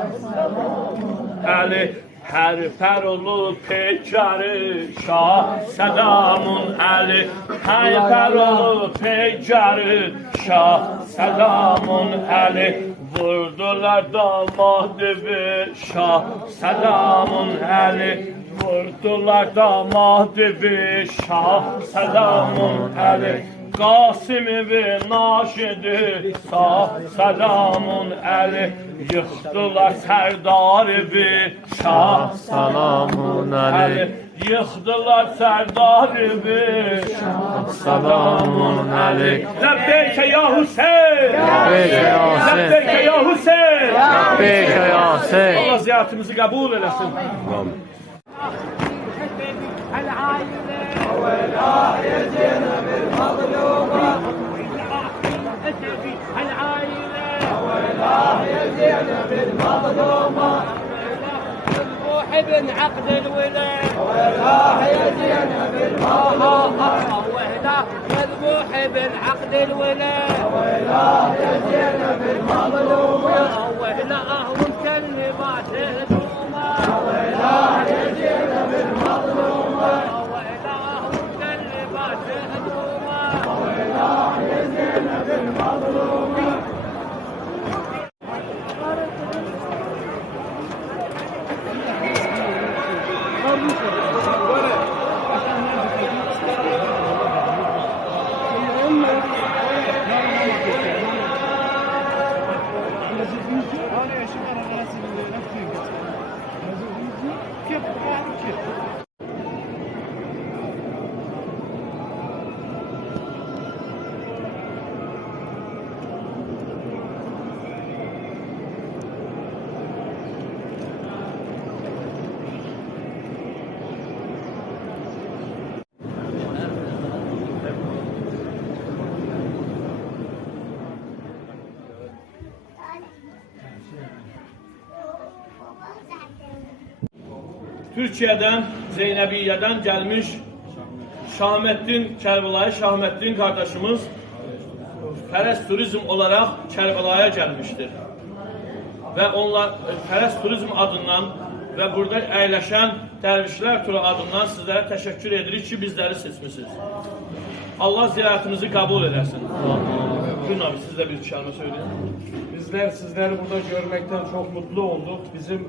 Əli. Hər pər olub peykarı, Şah Səlamun Əli. Hər pər olub peykarı, Şah Səlamun Əli. Vurdular damadı bir, Şah Səlamun Əli. Vurdular damadı bir, Şah Səlamun Əli. Qasimi ve naşidi, Şah Səlamun Əli. Yıxdılar sərdarı bir, Şah Səlamun Əli. Yıxdılar sərdarı bir, Şah Səlamun Əli. Ləbbeyke ya Hüseyin, Ləbbeyke ya Hüseyin, Ləbbeyke ya Hüseyin, Ləbbeyke ya Hüseyin. Allah ziyaretimizi kabul eylesin. ابن عقد الولاء والله يا زينب المظلومة وهنا مذبوح ابن عقد الولاء والله يا زينب المظلومة وهنا أهون كلمات هدومة والله يا زينب المظلومة وهنا أهون كلمات هدومة والله يا زينب المظلومة. Türkiyədən, Zeynəbiyyədən gəlmiş Şahməddin, Kərbəlayı Şahməddin qardaşımız Fərəz Turizm olaraq Kərbəlaya gəlmişdir. Və onlar Fərəz Turizm adından və burada əyləşən Dərvişlər Turu adından sizlərə təşəkkür edirik ki, bizləri seçmişsiniz. Allah ziyarətinizi qəbul eləsin. Gün abi, siz de bir kəlmə söyleyin. Bizler sizleri burada görmekten çok mutlu olduk. Bizim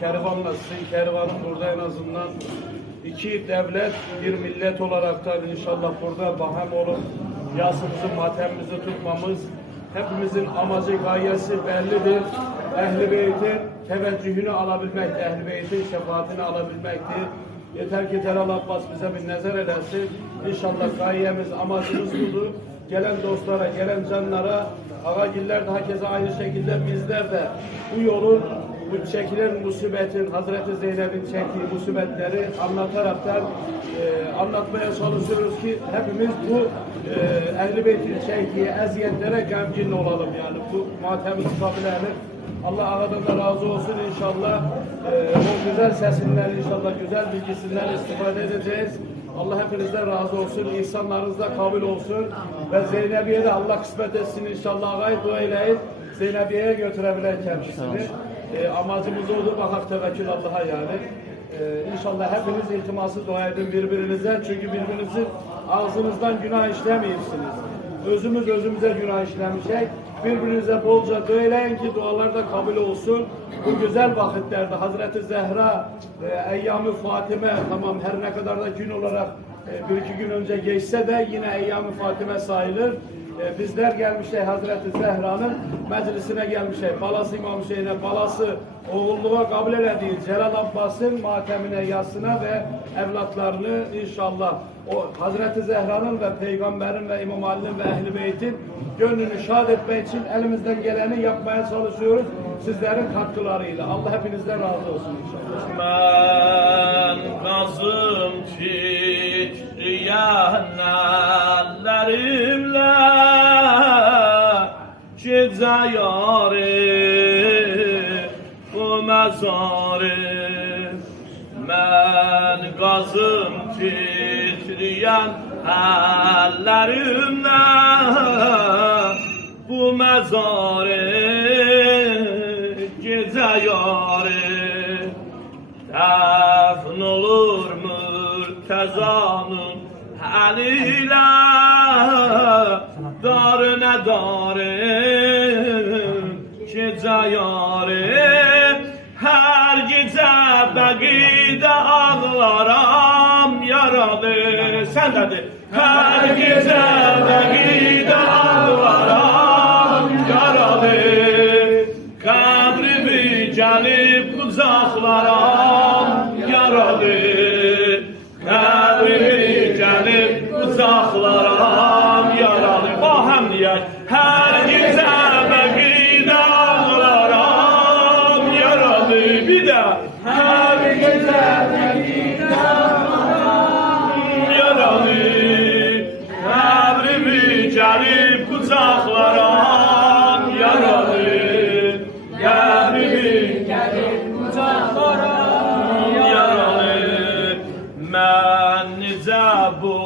kervanla, sizin kervanın burada en azından iki devlet, bir millet olaraktan inşallah burada bahem olup yasımızı, matemimizi tutmamız, hepimizin amacı, gayesi bellidir. Ehl-i Beyt'in teveccühünü alabilmektir, Ehl-i Beyt'in şefaatini alabilmektir. Yeter ki Celal Abbas bize bir nezer edersin. İnşallah gayemiz, amacımız budur. Gelen dostlara, gelen canlara, ağagiller de hakeza aynı şekilde bizler de bu yolun, bu çekilen musibetin, Hazreti Zeynep'in çektiği musibetleri anlataraktan anlatmaya çalışıyoruz ki hepimiz bu Ehl-i Beyt'in çektiği eziyetlere gemgin olalım yani bu matemi tutabilelim. Allah aradan da razı olsun inşallah. O güzel sesinden inşallah güzel bilgisinden istifade edeceğiz. Allah hepinizden razı olsun. İhsanlarınızda kabul olsun. Ve Zeynebiye de Allah kısmet etsin inşallah. Gayet dua eyleyin. Zeynebiye'ye götürebilen kendisini. Amacımız oldu. Bakak tevekkül Allah'a yani. İnşallah hepiniz iltiması dua edin birbirinize. Çünkü birbirinizin ağzınızdan günah işlemiyorsunuz. Özümüz özümüze günah işlemişek. Birbirinize bolca söyleyin ki dualar da kabul olsun. Bu güzel vakitlerde Hazreti Zehra, Eyyam-ı Fatime, tamam her ne kadar da gün olarak bir iki gün önce geçse de yine Eyyam-ı Fatime sayılır. Bizler gelmişler Hazreti Zehra'nın meclisine gelmişler. Balası İmam Hüseyin'e, balası oğulluğa kabul edildiği Celal Abbas'ın matemine, yasına ve evlatlarını inşallah o Hazreti Zehra'nın ve Peygamber'in ve İmam Ali'nin ve Ehl-i Beyt'in gönlünü şad etmek için elimizden geleni yapmaya çalışıyoruz. Sizlerin katkılarıyla. Allah hepinizden razı olsun inşallah. Ben gazım titreyen ellerimle gece yarı bu mezarı. Ben gazım titreyen ellerimle bu mezarı gece yarı dəfn olur Mürtezanın eliyle darına darım gece yarı her gece bəqidə ağlaram yaralı sen dedi her gece bəqidə ağlaram yaralı kabrimi gelip kucaklarım yaralı kabrimi gelip kucaklarım yaralı bahamliyek her gece bəqidə ağlaram yaralı bir de her gece bəqidə ağlaram yaralı kabrimi gelip kucaklarım yaralı kabrimi gelip kucaklarım yaralı mən necə bu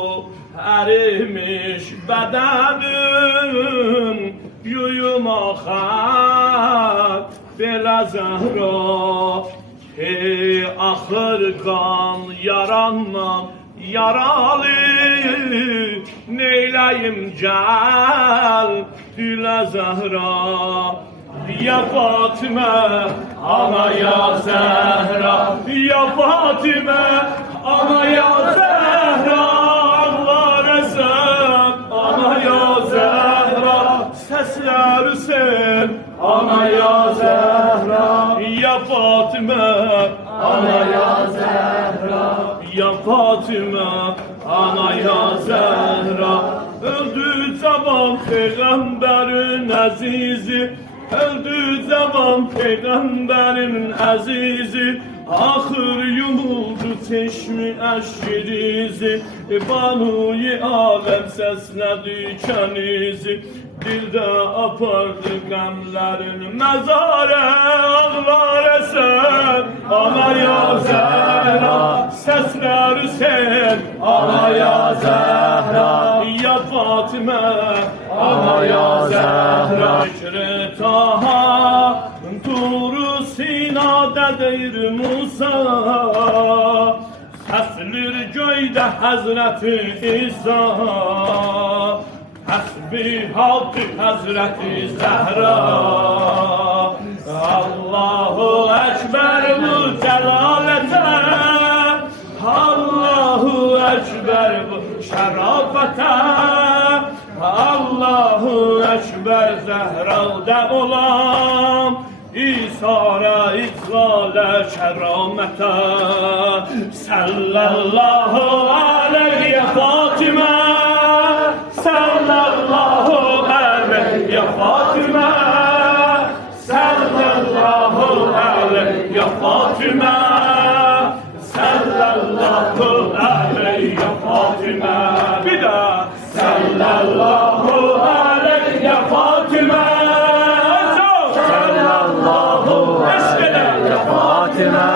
ərimiş bədənim yuyum axar belə zəhra hey axır qan yaranmam yaralı neyləyim gəl dilə zəhra ya Fatime ana ya Zehra ya Fatime ana ya Zehra ağlar esen ana ya Zehra sesler sen ana ya Zehra ya Fatime ana ya Zehra ya Fatime ana ya Zehra öldü zaman peygamberin azizi öldü zaman peygamberin azizi ahır yumuldu çeşmi eşkirizi banuyi alem sesledi kenizi dilde apardı gamlerin mezare ağlar esen ana ya Zehra Zehra Hüseyin, ana ya Zehra, ya Fatime, ana ya Zehra. Şükür Taha, Tur Sina'da deyir Musa, seslir göyde Hazreti İsa. Hasbi halkı Hazreti Zehra. Allahu Ekber bu celalete, Allahu Ekber bu şerafete, Allahu Ekber Zehra'da olam, İsa'ra itlale keramete. Sallallahu aleyhi Fatime, sallallahu aleyhi ya Fatime, sallallahu aleyhi ya Fatime, sallallahu aleyhi ya Fatime. Bir daha sallallahu aleyhi ya Fatime, sallallahu aleyhi ya Fatime.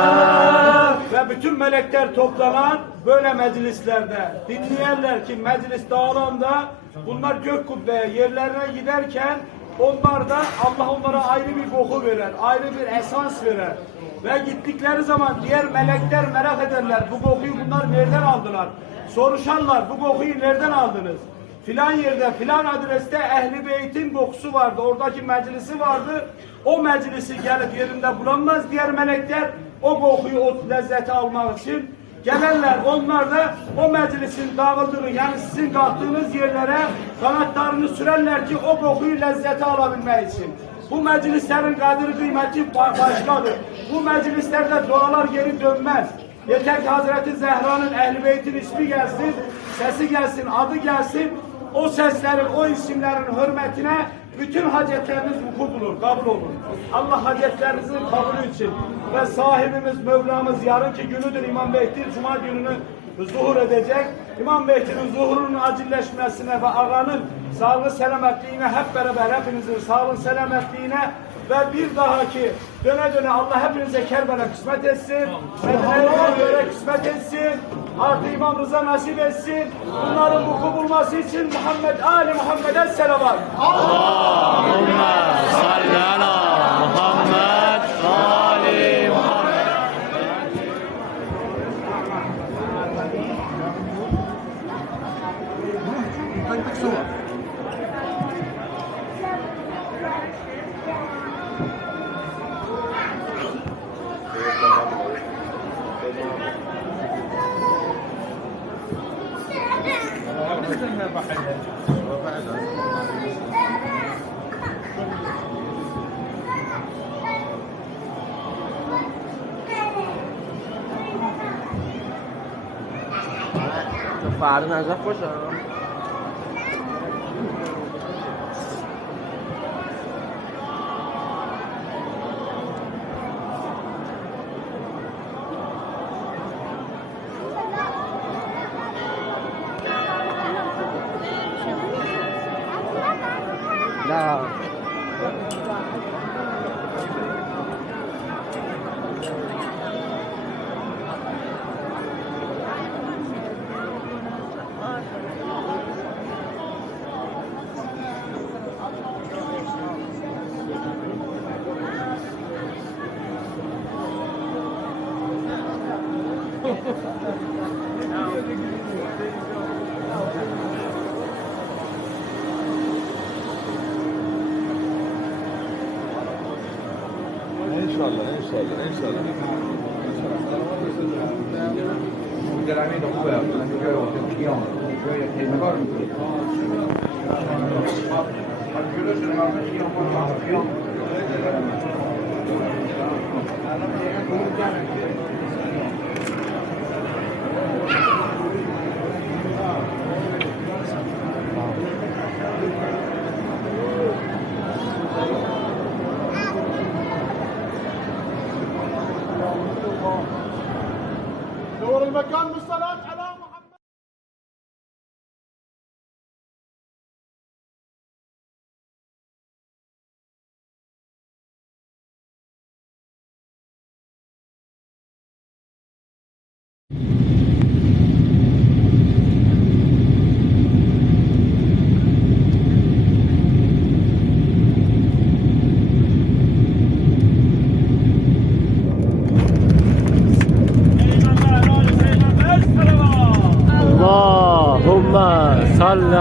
Ve bütün melekler toplanan böyle meclislerde dinleyenler ki meclis dağılanda bunlar gök kubbeye yerlerine giderken onlar da Allah onlara ayrı bir koku verer, ayrı bir esans verer. Ve gittikleri zaman diğer melekler merak ederler. Bu kokuyu bunlar nereden aldılar? Soruşanlar, bu kokuyu nereden aldınız? Filan yerde, filan adreste Ehl-i Beyt'in kokusu vardı. Oradaki meclisi vardı. O meclisi gelip yerinde bulamaz. Diğer melekler o kokuyu, o lezzeti almak için gelirler. Onlar da o meclisin dağıldığını, yani sizin kalktığınız yerlere kanatlarını sürerler ki o kokuyu, lezzeti alabilmek için. Bu meclislerin kadri kıymeti başkadır. Bu meclislerde dualar geri dönmez. Yeter ki Hazreti Zehra'nın, Ehl-i Beyt'in ismi gelsin, sesi gelsin, adı gelsin. O seslerin, o isimlerin hürmetine bütün hacetleriniz vuku bulur, kabul olur. Allah hacetlerinizin kabulü için ve sahibimiz, Mevlamız yarınki günüdür İmam Mehdi Cuma gününü zuhur edecek. İmam Mehdi'nin zuhurunun acilleşmesine ve ağanın sağlığı selametliğine, hep beraber hepinizin sağlığı selametliğine ve bir dahaki döne döne Allah hepinize Kerbela kısmet etsin. Medine'ye göre kısmet etsin. Artı İmam Rıza nasip etsin. Bunların vuku bulması için Ali Muhammed'e selavat. Allahümme salli ala Muhammed Ali Muhammed. فردا نجف باشم. نه دور المكان بالصلاة على محمد.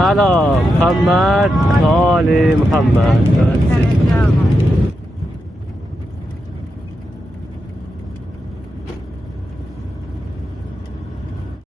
على محمد وآل محمد.